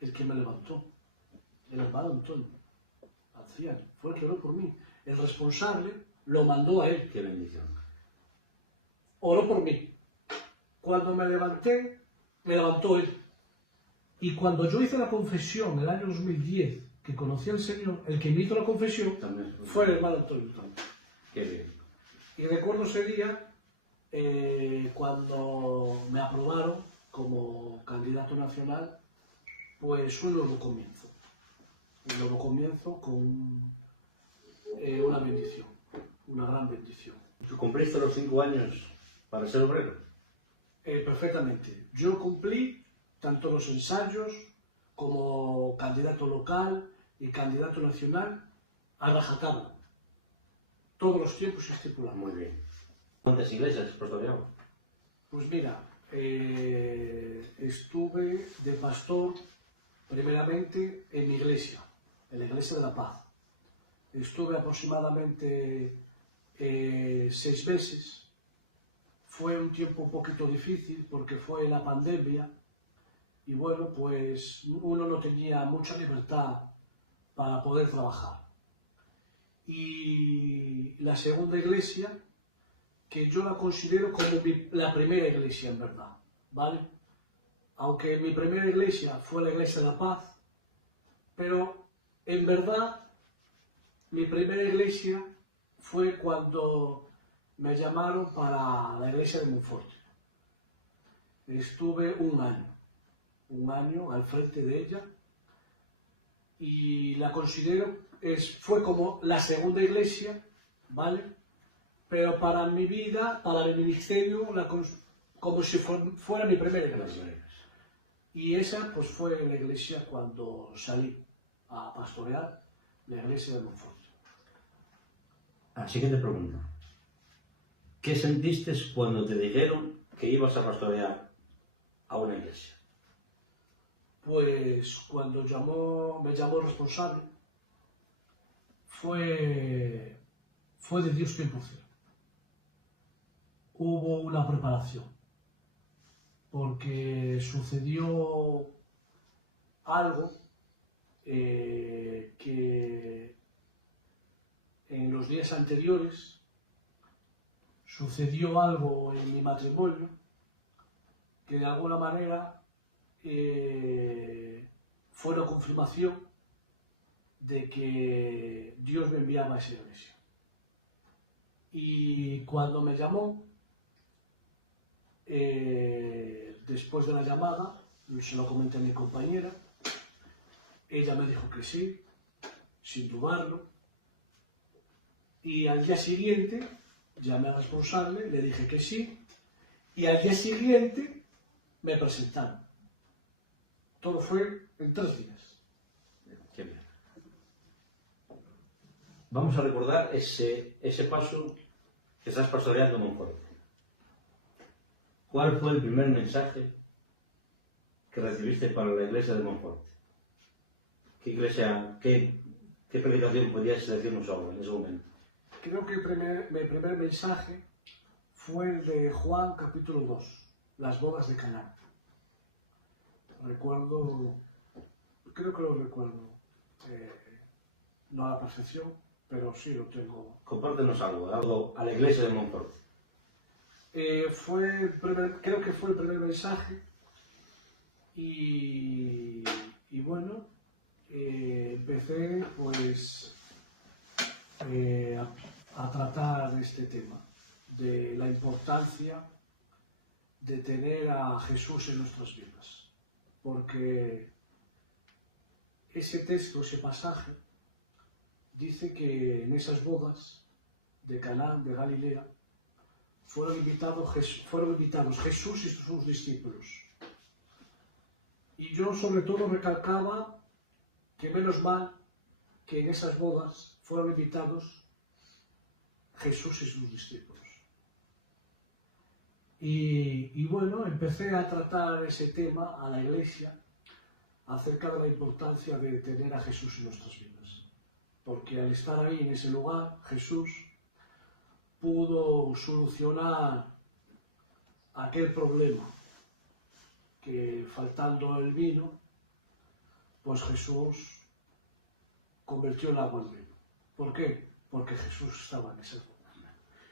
el que me levantó. El hermano Antonio, anciano, fue el que oró por mí. El responsable lo mandó a él. Qué bendición. Oró por mí. Cuando me levanté, me levantó él. Y cuando yo hice la confesión, el año 2010, que conocí al Señor, el que me hizo la confesión También fue el hermano Antonio también. Qué bien. Y recuerdo ese día cuando me aprobaron como candidato nacional, pues un nuevo comienzo. Un nuevo comienzo con una bendición, una gran bendición. ¿Tú cumpliste los 5 años para ser obrero? Perfectamente. Yo cumplí tanto los ensayos como candidato local y candidato nacional a rajatabla. Todos los tiempos estipulados. Muy bien. ¿Cuántas iglesias pastoreaba? Pues mira, estuve de pastor primeramente en mi iglesia, en la Iglesia de la Paz. Estuve aproximadamente 6 meses. Fue un tiempo un poquito difícil porque fue la pandemia y bueno, pues uno no tenía mucha libertad para poder trabajar. Y la segunda iglesia, que yo la considero como la primera iglesia en verdad, ¿vale? Aunque mi primera iglesia fue la Iglesia de la Paz, pero en verdad mi primera iglesia fue cuando me llamaron para la iglesia de Monforte. Estuve un año al frente de ella y la considero, fue como la segunda iglesia, ¿vale? Pero para mi vida, para mi ministerio, como si fuera mi primera iglesia. Y esa pues fue la iglesia cuando salí a pastorear, la iglesia de Monforte. Así que te pregunto, ¿qué sentiste cuando te dijeron que ibas a pastorear a una iglesia? Pues cuando me llamó el responsable, fue de Dios 100%. Hubo una preparación, porque sucedió algo que en los días anteriores sucedió algo en mi matrimonio que de alguna manera fue una confirmación de que Dios me enviaba a esa iglesia. Y cuando me llamó, después de la llamada, se lo comenté a mi compañera, ella me dijo que sí, sin dudarlo, y al día siguiente llamé al responsable, le dije que sí, y al día siguiente me presentaron. Todo fue en 3 días. Qué bien. Vamos a recordar ese paso que estás pastoreando en Monforte. ¿Cuál fue el primer mensaje que recibiste para la iglesia de Monforte? ¿Qué predicación podías decirnos ahora, en ese momento? Creo que mi primer mensaje fue el de Juan capítulo 2, las bodas de Caná. Creo que lo recuerdo, no a la perfección, pero sí lo tengo. Compártenos algo a la iglesia de Monforte. Creo que fue el primer mensaje y empecé pues a tratar este tema, de la importancia de tener a Jesús en nuestras vidas. Porque ese texto, ese pasaje, dice que en esas bodas de Caná, de Galilea, fueron invitados Jesús y sus discípulos. Y yo sobre todo recalcaba que menos mal que en esas bodas fueron invitados Jesús y sus discípulos. Y bueno, empecé a tratar ese tema a la iglesia acerca de la importancia de tener a Jesús en nuestras vidas. Porque al estar ahí en ese lugar, Jesús pudo solucionar aquel problema que faltando el vino, pues Jesús convirtió el agua en vino. ¿Por qué? Porque Jesús estaba en ese lugar.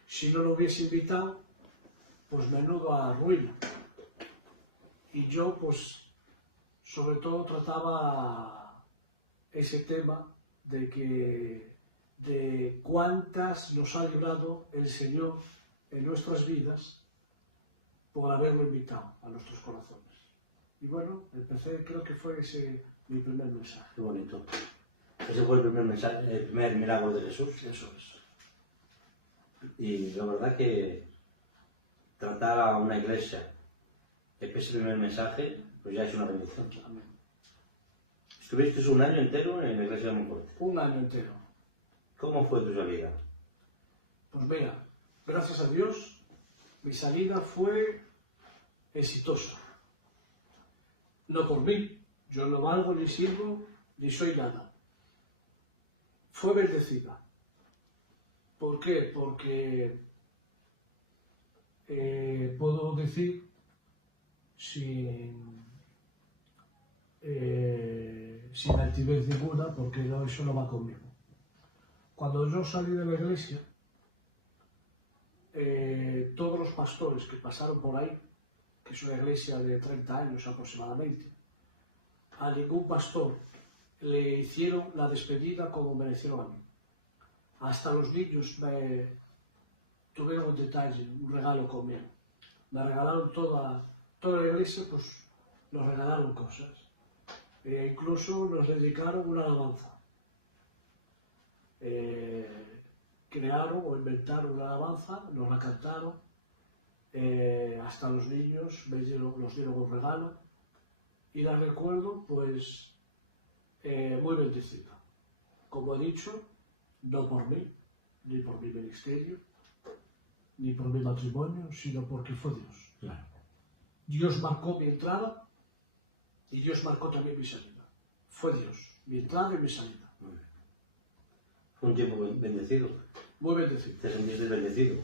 Si no lo hubiese invitado, pues menudo a ruina. Y yo, pues, sobre todo trataba ese tema de cuántas nos ha librado el Señor en nuestras vidas por haberlo invitado a nuestros corazones. Y bueno, empecé, creo que fue ese mi primer mensaje. Qué bonito. Ese fue el primer mensaje, el primer milagro de Jesús. Eso es. Y la verdad que tratar a una iglesia ese primer mensaje, pues ya es una bendición. Amén. Estuviste un año entero en la iglesia de Monforte. Un año entero. ¿Cómo fue tu salida? Pues mira, gracias a Dios, mi salida fue exitosa. No por mí, yo no valgo ni sirvo ni soy nada. Fue bendecida. ¿Por qué? Porque puedo decir sin altivez ninguna, porque eso no va conmigo. Cuando yo salí de la iglesia, todos los pastores que pasaron por ahí, que es una iglesia de 30 años aproximadamente, a ningún pastor le hicieron la despedida como me la hicieron a mí. Hasta los niños tuvieron un detalle, un regalo conmigo. Me regalaron toda la iglesia, pues nos regalaron cosas. Incluso nos dedicaron una alabanza. Crearon o inventaron una alabanza, nos la cantaron, hasta los niños nos dieron un regalo y la recuerdo pues muy bendecida. Como he dicho, no por mí, ni por mi ministerio, ni por mi matrimonio, sino porque fue Dios. Claro. Dios marcó mi entrada y Dios marcó también mi salida. Fue Dios, mi entrada y mi salida. Muy bien. Fue un tiempo bendecido. Muy bendecido. Te sentiste bendecido.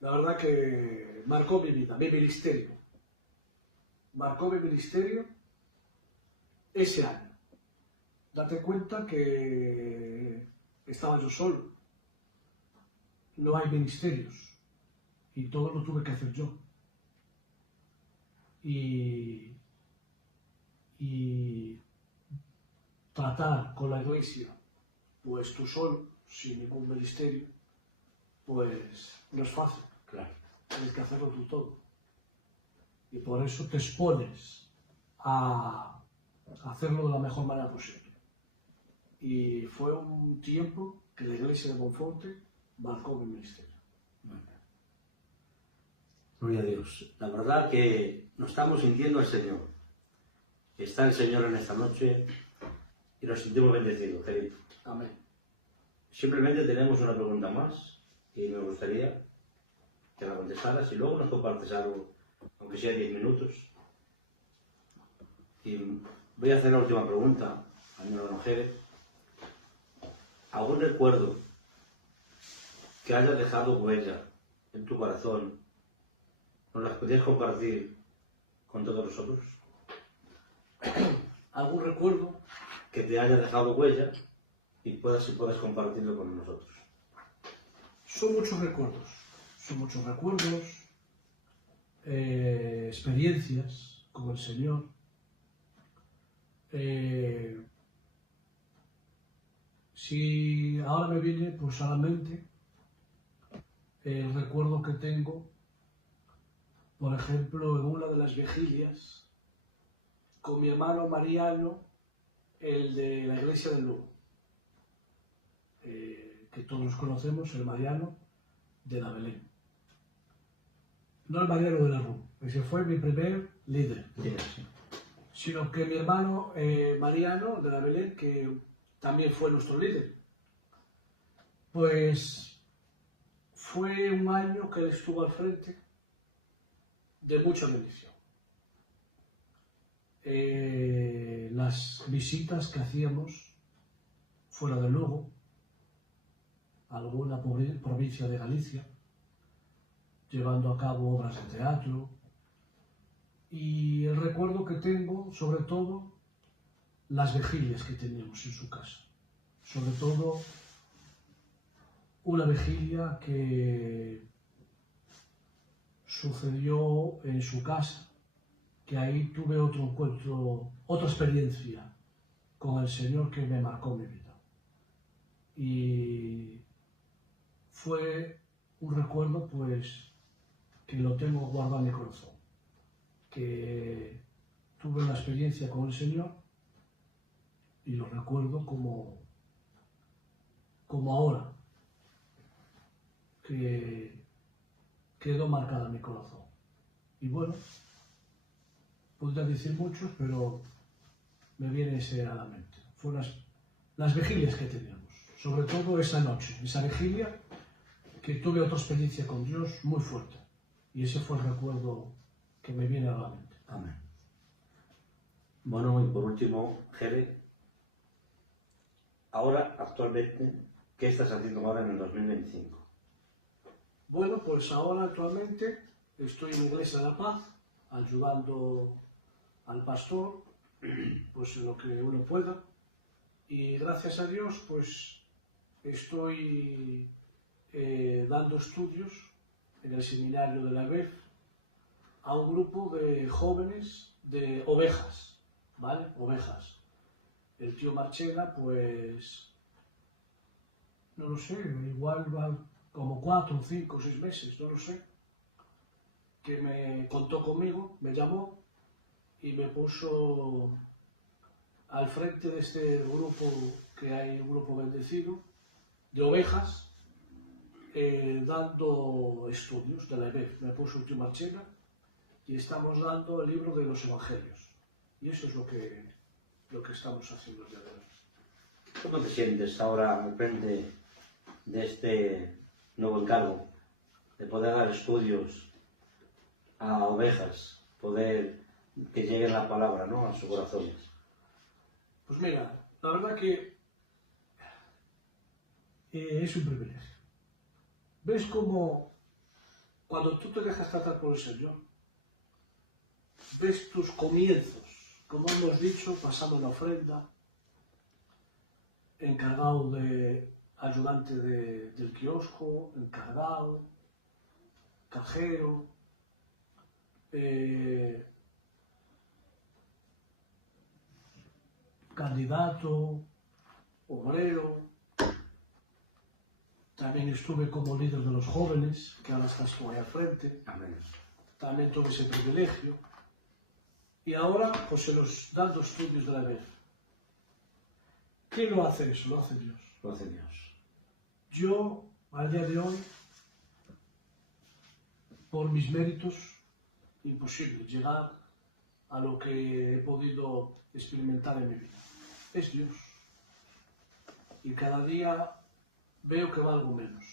La verdad que marcó mi vida, mi ministerio. Marcó mi ministerio ese año. Date cuenta que estaba yo solo. No hay ministerios. Y todo lo tuve que hacer yo. Y tratar con la iglesia, pues tú solo, sin ningún ministerio, pues no es fácil. Claro. Tienes que hacerlo tú todo. Y por eso te expones a hacerlo de la mejor manera posible. Y fue un tiempo que la iglesia de Monforte marcó mi ministerio. Gloria a Dios. La verdad que nos estamos sintiendo al Señor. Está el Señor en esta noche y nos sentimos bendecidos, querido. Amén. Simplemente tenemos una pregunta más y me gustaría que la contestaras y luego nos compartes algo, aunque sea 10 minutos. Y voy a hacer la última pregunta, señor Don Jerez. ¿Algún recuerdo que haya dejado huella en tu corazón? ¿Nos las podrías compartir con todos nosotros? ¿Algún recuerdo? Que te haya dejado huella y puedas compartirlo con nosotros. Son muchos recuerdos. Son muchos recuerdos, experiencias con el Señor. Si ahora me viene pues a la mente el recuerdo que tengo, por ejemplo, en una de las vigilias, con mi hermano Mariano, el de la iglesia de Lugo, que todos conocemos, el Mariano de la Belén. No el Mariano de la RU, ese fue mi primer líder, sino que mi hermano Mariano de la Belén, que también fue nuestro líder. Pues fue un año que él estuvo al frente de mucha bendición. Las visitas que hacíamos fuera de Lugo, a alguna provincia de Galicia, llevando a cabo obras de teatro, y el recuerdo que tengo, sobre todo, las vigilias que teníamos en su casa. Sobre todo, una vigilia que sucedió en su casa, que ahí tuve otro encuentro, otra experiencia con el Señor que me marcó mi vida. Y fue un recuerdo, pues, que lo tengo guardado en mi corazón, que tuve una experiencia con el Señor y lo recuerdo como ahora, que quedó marcada en mi corazón. Y bueno, podría decir muchos, pero me viene ese a la mente. Fueron las vigilias que teníamos, sobre todo esa noche, esa vigilia, que tuve otra experiencia con Dios muy fuerte. Y ese fue el recuerdo que me viene a la mente. Amén. Bueno, y por último, Jere, ahora, actualmente, ¿qué estás haciendo ahora en el 2025? Bueno, pues ahora actualmente estoy en la Iglesia de la Paz, ayudando al pastor, pues en lo que uno pueda. Y gracias a Dios, pues estoy dando estudios en el seminario de la EBEF a un grupo de jóvenes de ovejas, ¿vale? Ovejas. El tío Marchena, pues, no lo sé, igual va como 4, 5, 6 meses, no lo sé, que me contó conmigo, me llamó y me puso al frente de este grupo, que hay un grupo bendecido, de ovejas, dando estudios de la EBEF. Me puso el tío Marchena y estamos dando el libro de los Evangelios. Y eso es lo que estamos haciendo el día de hoy. ¿Cómo te sientes ahora al frente de este nuevo encargo, de poder dar estudios a ovejas, poder que llegue la palabra, ¿no?, a sus corazones? Pues mira, la verdad que es un privilegio. ¿Ves cómo cuando tú te dejas tratar por el Señor, ves tus comienzos, como hemos dicho, pasando la ofrenda, encargado de ayudante del kiosco, encargado, cajero, candidato, obrero. También estuve como líder de los jóvenes, que ahora estás tú ahí al frente. Amén. También tuve ese privilegio. Y ahora, pues en los dando estudios de la EBEF. ¿Quién lo hace eso? Lo hace Dios. Lo hace Dios. Yo, al día de hoy, por mis méritos, imposible llegar a lo que he podido experimentar en mi vida. Es Dios. Y cada día veo que valgo menos,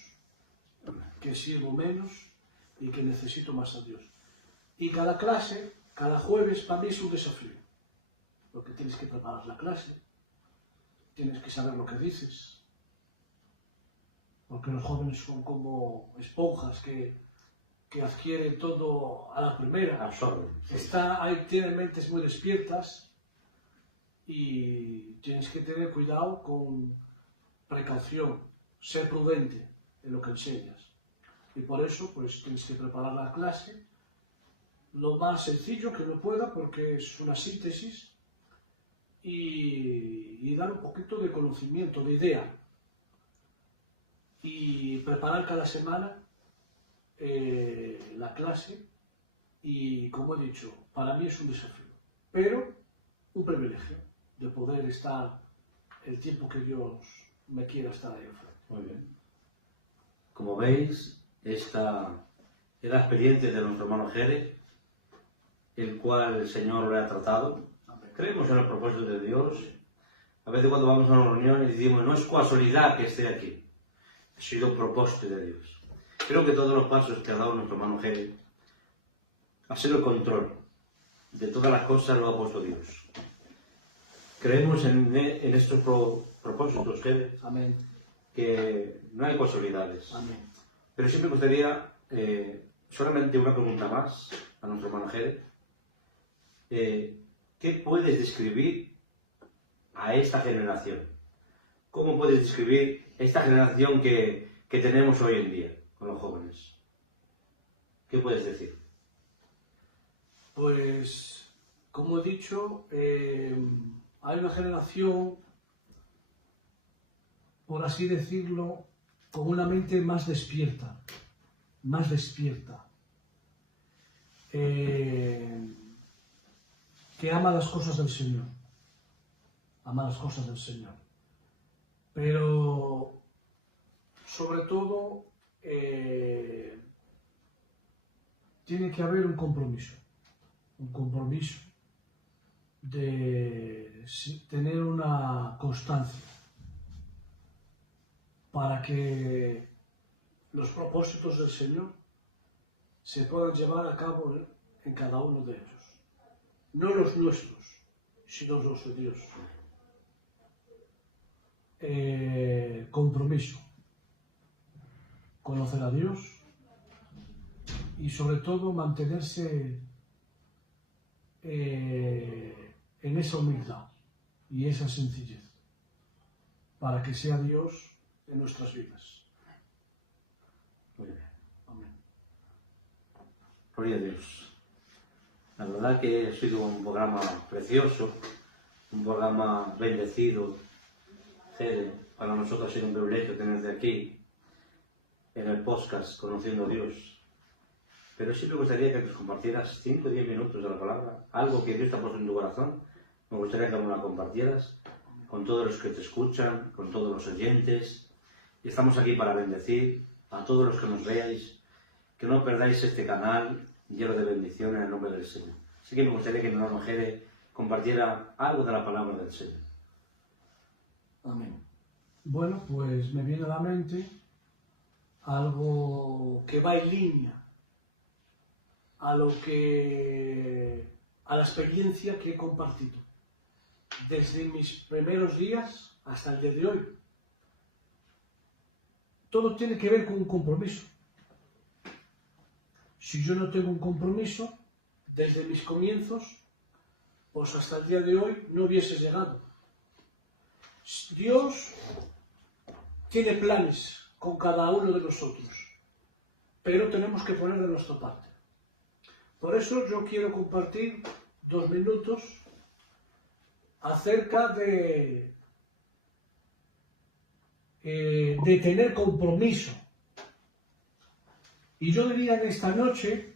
que sirvo menos y que necesito más a Dios. Y cada clase, cada jueves, para mí es un desafío. Porque tienes que preparar la clase, tienes que saber lo que dices. Porque los jóvenes son como esponjas que adquieren todo a la primera. Absorben. Tienen mentes muy despiertas y tienes que tener cuidado con precaución. Ser prudente en lo que enseñas. Y por eso, pues, tienes que preparar la clase lo más sencillo que uno pueda, porque es una síntesis, y dar un poquito de conocimiento, de idea. Y preparar cada semana la clase y, como he dicho, para mí es un desafío, pero un privilegio de poder estar el tiempo que Dios me quiera estar ahí al frente. Muy bien. Como veis, esta es la experiencia de nuestro hermano Jere, el cual el Señor le ha tratado. Creemos en los propósitos de Dios. A veces cuando vamos a una reunión y decimos, no es casualidad que esté aquí, ha sido un propósito de Dios. Creo que todos los pasos que ha dado nuestro hermano Jere, ha sido el control de todas las cosas, lo ha puesto Dios. Creemos en estos propósitos, Jere, Amén. que no hay casualidades. Amén. Pero sí me gustaría solamente una pregunta más a nuestro hermano Jere. ¿Qué puedes describir a esta generación? ¿Cómo puedes describir esta generación que tenemos hoy en día con los jóvenes? ¿Qué puedes decir? Pues, como he dicho, hay una generación, por así decirlo, con una mente más despierta, que ama las cosas del Señor, pero sobre todo tiene que haber un compromiso de tener una constancia para que los propósitos del Señor se puedan llevar a cabo en cada uno de ellos. No los nuestros, sino los de Dios. Compromiso. Conocer a Dios y sobre todo mantenerse en esa humildad y esa sencillez para que sea Dios en nuestras vidas. Muy bien. Amén. Gloria a Dios. La verdad que ha sido un programa precioso, un programa bendecido. Jere, para nosotros ha sido un privilegio tenerte aquí, en el podcast Conociendo a Dios. Pero sí me gustaría que nos compartieras 5 o 10 minutos de la palabra, algo que Dios te ha puesto en tu corazón. Me gustaría que me la compartieras con todos los que te escuchan, con todos los oyentes. Y estamos aquí para bendecir a todos los que nos veáis, que no perdáis este canal lleno de bendición en el nombre del Señor. Así que me gustaría que mi hermano Jere compartiera algo de la palabra del Señor. Amén. Bueno, pues me viene a la mente algo que va en línea a la experiencia que he compartido desde mis primeros días hasta el día de hoy. Todo tiene que ver con un compromiso. Si yo no tengo un compromiso, desde mis comienzos, pues hasta el día de hoy no hubiese llegado. Dios tiene planes con cada uno de nosotros, pero tenemos que poner de nuestra parte. Por eso yo quiero compartir 2 minutos acerca de tener compromiso. Y yo diría en esta noche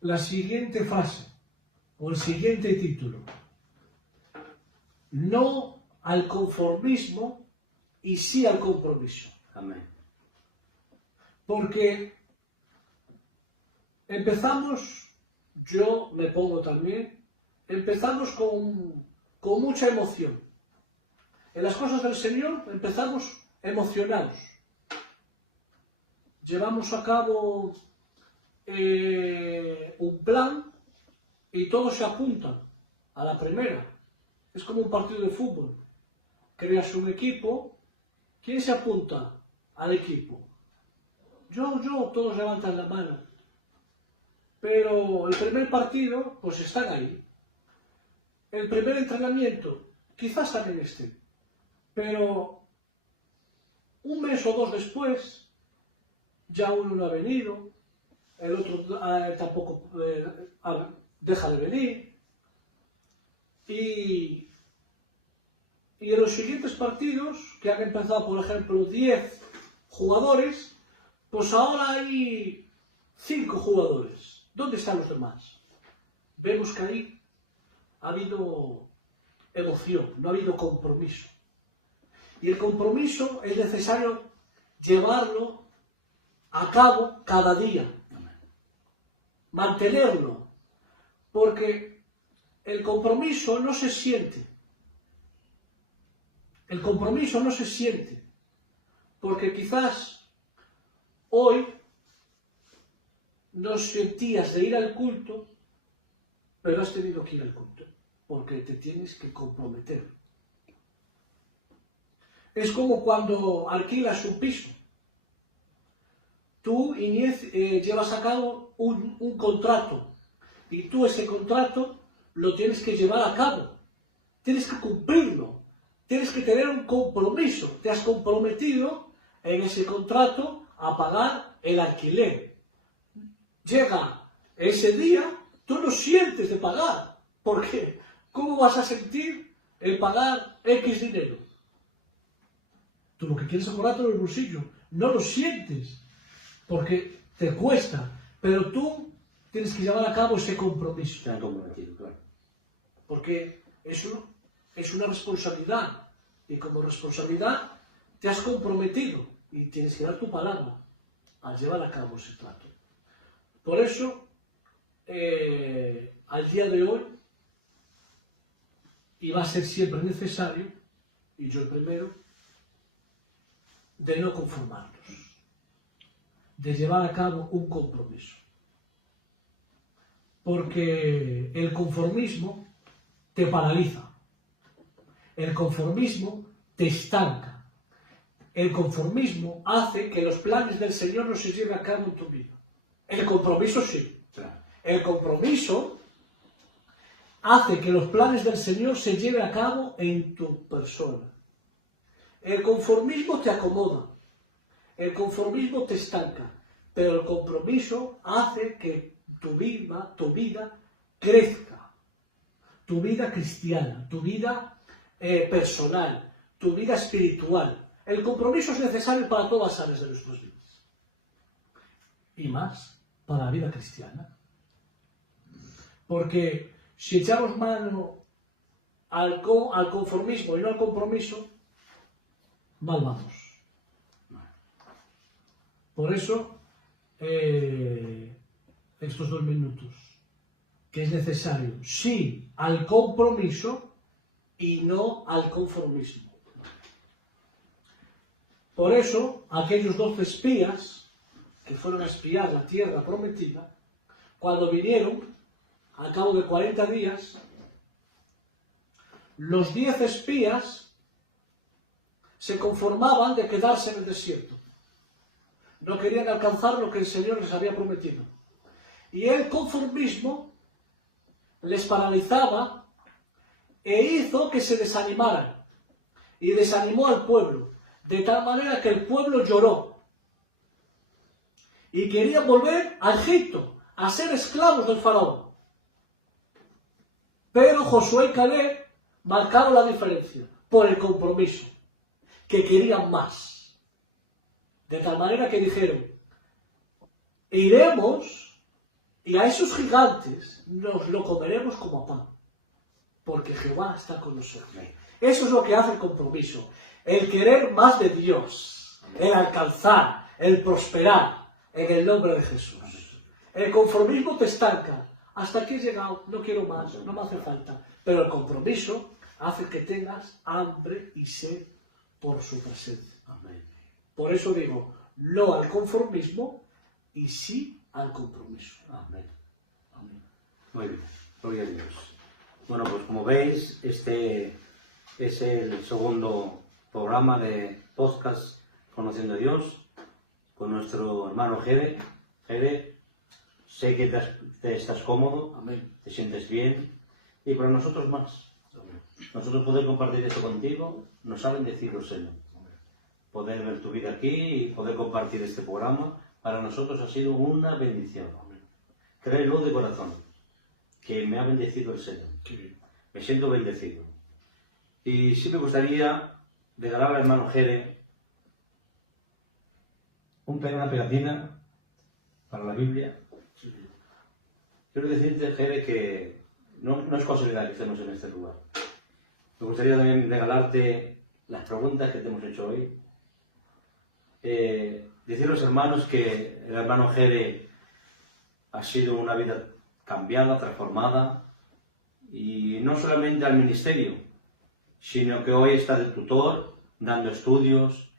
la siguiente frase o el siguiente título: no al conformismo y sí al compromiso. Amén. Porque empezamos, yo me pongo también, empezamos con mucha emoción. En las cosas del Señor empezamos emocionados. Llevamos a cabo un plan y todos se apuntan a la primera. Es como un partido de fútbol. Creas un equipo. ¿Quién se apunta al equipo? Yo, todos levantan la mano. Pero el primer partido, pues están ahí. El primer entrenamiento, quizás también estén. Pero un mes o 2 después, ya uno no ha venido, el otro tampoco deja de venir. Y en los siguientes partidos, que han empezado, por ejemplo, 10 jugadores, pues ahora hay 5 jugadores. ¿Dónde están los demás? Vemos que ahí ha habido emoción, no ha habido compromiso. Y el compromiso es necesario llevarlo a cabo cada día. Mantenerlo. Porque el compromiso no se siente. El compromiso no se siente. Porque quizás hoy no sentías de ir al culto, pero has tenido que ir al culto. Porque te tienes que comprometer. Es como cuando alquilas un piso. Tú llevas a cabo un contrato y tú ese contrato lo tienes que llevar a cabo. Tienes que cumplirlo. Tienes que tener un compromiso. Te has comprometido en ese contrato a pagar el alquiler. Llega ese día, tú no sientes de pagar. ¿Por qué? ¿Cómo vas a sentir el pagar X dinero? Tú lo que quieres acordarte en el bolsillo, no lo sientes, porque te cuesta, pero tú tienes que llevar a cabo ese compromiso. Se han comprometido, claro. Porque eso es una responsabilidad, y como responsabilidad te has comprometido, y tienes que dar tu palabra al llevar a cabo ese trato. Por eso, al día de hoy, y va a ser siempre necesario, y yo el primero, de no conformarnos, de llevar a cabo un compromiso. Porque el conformismo te paraliza, el conformismo te estanca, el conformismo hace que los planes del Señor no se lleven a cabo en tu vida. El compromiso sí. El compromiso hace que los planes del Señor se lleven a cabo en tu persona. El conformismo te acomoda, el conformismo te estanca, pero el compromiso hace que tu vida crezca, tu vida cristiana, tu vida personal, tu vida espiritual. El compromiso es necesario para todas las áreas de nuestras vidas. Y más para la vida cristiana. Porque si echamos mano al conformismo y no al compromiso, mal vamos. Por eso, estos 2 minutos, que es necesario, sí, al compromiso y no al conformismo. Por eso, aquellos 12 espías que fueron a espiar la tierra prometida, cuando vinieron, al cabo de 40 días, los 10 espías se conformaban de quedarse en el desierto. No querían alcanzar lo que el Señor les había prometido. Y el conformismo les paralizaba e hizo que se desanimaran. Y desanimó al pueblo, de tal manera que el pueblo lloró. Y querían volver a Egipto, a ser esclavos del faraón. Pero Josué y Caleb marcaron la diferencia por el compromiso, que querían más. De tal manera que dijeron, iremos y a esos gigantes nos lo comeremos como a pan, porque Jehová está con nosotros. Eso es lo que hace el compromiso, el querer más de Dios, el alcanzar, el prosperar en el nombre de Jesús. El conformismo te estanca. Hasta aquí he llegado, no quiero más, no me hace falta. Pero el compromiso hace que tengas hambre y sed por su presencia. Amén. Por eso digo, no al conformismo y sí al compromiso. Amén. Amén. Muy bien, gloria a Dios. Bueno, pues como veis, este es el segundo programa de podcast Conociendo a Dios con nuestro hermano Jere. Jere, sé que te estás cómodo, Amén. te sientes bien y para nosotros más. Amén. Nosotros poder compartir esto contigo nos ha bendecido el Señor. Poder ver tu vida aquí y poder compartir este programa, para nosotros ha sido una bendición. Créelo de corazón, que me ha bendecido el Señor. Me siento bendecido. Y sí me gustaría regalar al hermano Jere una pegatina para la Biblia. Quiero decirte, Jere, que no es casualidad que estemos en este lugar. Me gustaría también regalarte las preguntas que te hemos hecho hoy. Decir a los hermanos que el hermano Jere ha sido una vida cambiada, transformada, y no solamente al ministerio, sino que hoy está de tutor, dando estudios,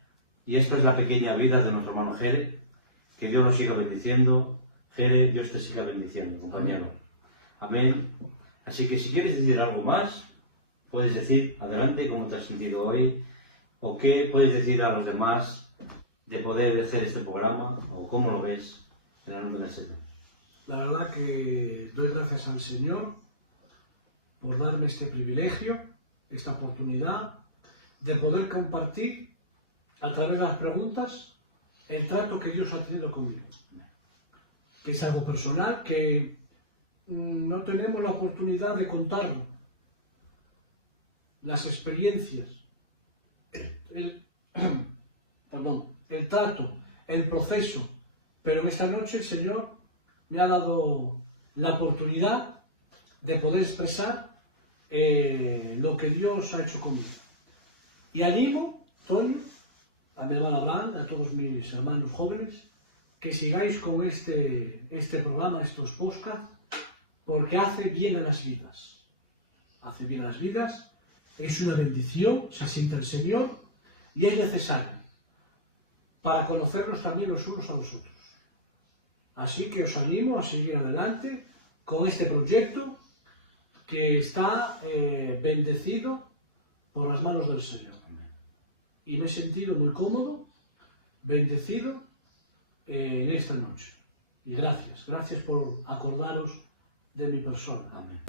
y esto es la pequeña vida de nuestro hermano Jere. Que Dios lo siga bendiciendo. Jere, Dios te siga bendiciendo, compañero. Amén. Así que si quieres decir algo más, puedes decir adelante cómo te has sentido hoy, o qué puedes decir a los demás de poder hacer este programa, o cómo lo ves en el nombre del Señor. La verdad que doy gracias al Señor por darme este privilegio, esta oportunidad de poder compartir a través de las preguntas el trato que Dios ha tenido conmigo. Que es algo personal que no tenemos la oportunidad de contarlo. Las experiencias, el trato, el proceso. Pero en esta noche el Señor me ha dado la oportunidad de poder expresar lo que Dios ha hecho conmigo. Y animo, Toño, a mi hermano Abraham, a todos mis hermanos jóvenes, que sigáis con este programa, estos podcasts, porque hace bien a las vidas. Hace bien a las vidas, es una bendición, se siente el Señor, y es necesario para conocernos también los unos a los otros. Así que os animo a seguir adelante con este proyecto que está bendecido por las manos del Señor. Y me he sentido muy cómodo, bendecido en esta noche. Y gracias por acordaros de mi persona. Amén.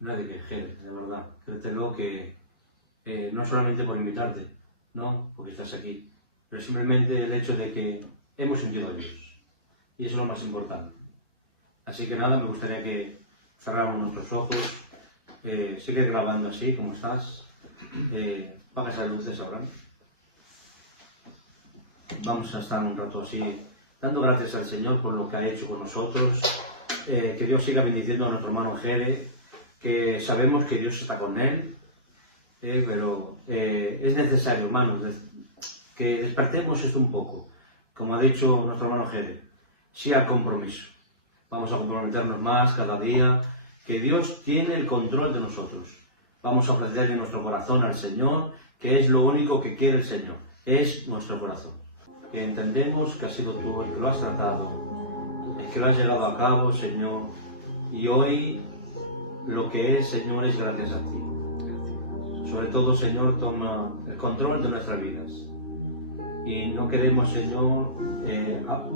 No hay de qué, Jere, de verdad. Créetelo que no solamente por invitarte, no, porque estás aquí, pero simplemente el hecho de que hemos sentido a Dios. Y eso es lo más importante. Así que nada, me gustaría que cerráramos nuestros ojos. Sigue grabando así, como estás. Apaga esas luces ahora. Vamos a estar un rato así, dando gracias al Señor por lo que ha hecho con nosotros. Que Dios siga bendiciendo a nuestro hermano Jere, que sabemos que Dios está con él. Pero es necesario, hermanos, que despertemos esto un poco. Como ha dicho nuestro hermano Jere, sí al compromiso. Vamos a comprometernos más cada día, que Dios tiene el control de nosotros. Vamos a ofrecerle nuestro corazón al Señor, que es lo único que quiere el Señor, es nuestro corazón. Que entendemos que has sido tú el que lo has tratado, el que lo has llevado a cabo, Señor, y hoy lo que es, Señor, es gracias a ti. Sobre todo, Señor, toma el control de nuestras vidas. Y no queremos, Señor,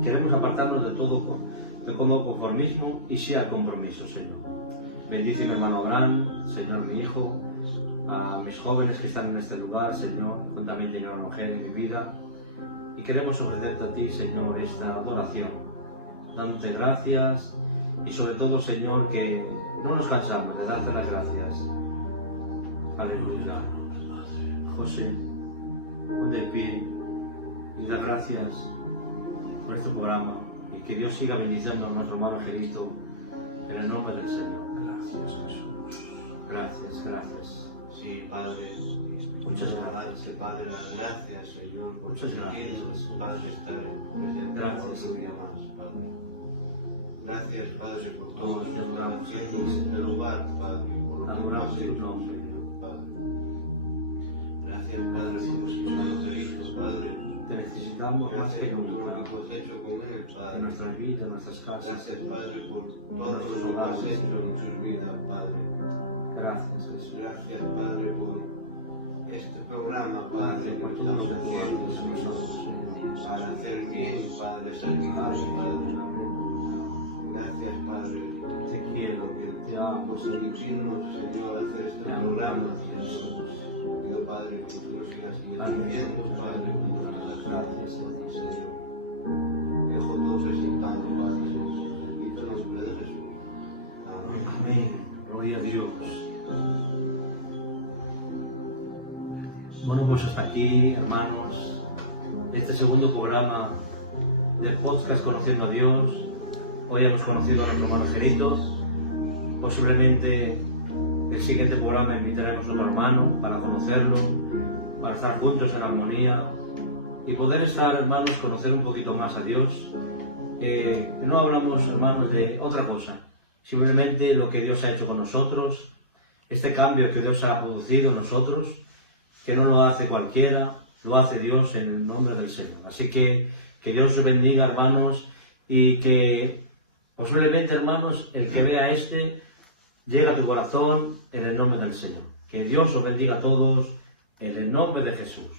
queremos apartarnos de todo conformismo y sí al compromiso, Señor. Bendice a mi hermano Abraham, Señor, mi hijo, a mis jóvenes que están en este lugar, Señor, juntamente con mi mujer en mi vida. Y queremos ofrecerte a ti, Señor, esta adoración, dándote gracias y sobre todo, Señor, que no nos cansamos de darte las gracias. Aleluya. José, ponte de pie y da gracias por este programa y que Dios siga bendiciendo a nuestro hermano Angelito en el nombre del Señor. Gracias, Jesús. Gracias. Sí, Padre. Muchas gracias. Padre, las gracias, Señor, por Muchas gracias. Padre, estar presente Gracias. otro día más, Padre. Gracias, Padre, por todo Todos lo te que adoramos, estás haciendo en este lugar, Padre, por lo que Adoramos has tu hecho, nombre. Padre. Gracias, Padre, por nuestro hermano Cristo, Padre. Te necesitamos más Gracias que por todo nunca lo que has hecho con él, en Padre. nuestras vidas, en nuestras casas. Gracias, Padre, por todo nuestros lo que has hogares. hecho en sus vidas, Padre. Gracias, Jesús. Gracias, Padre, por este programa, Padre, Gracias por que todo lo estamos que tú haciendo, haces en Señor, nosotros. para hacer bien, Padre, servicios, Padre. Gracias, Padre, Te quiero, te amo, por permitirnos, Señor, hacer este te amo, programa. Jesús. Pido, Padre, que tú nos sigas Amén. bendiciendo, Padre, con nuestras Gracias, Señor. Dejo todo presentando, Padre, Señor. Bendito el nombre de Jesús. Amén. Amén. Gloria a Dios. Bueno, pues hasta aquí, hermanos, este segundo programa del podcast Conociendo a Dios. Hoy hemos conocido a nuestro hermano Gerito. Posiblemente el siguiente programa invitaremos a otro hermano para conocerlo, para estar juntos en armonía y poder estar, hermanos, conocer un poquito más a Dios. No hablamos, hermanos, de otra cosa, simplemente lo que Dios ha hecho con nosotros, este cambio que Dios ha producido en nosotros, que no lo hace cualquiera, lo hace Dios en el nombre del Señor. Así que Dios os bendiga, hermanos, y que posiblemente, hermanos, el que vea llegue a tu corazón en el nombre del Señor. Que Dios os bendiga a todos en el nombre de Jesús.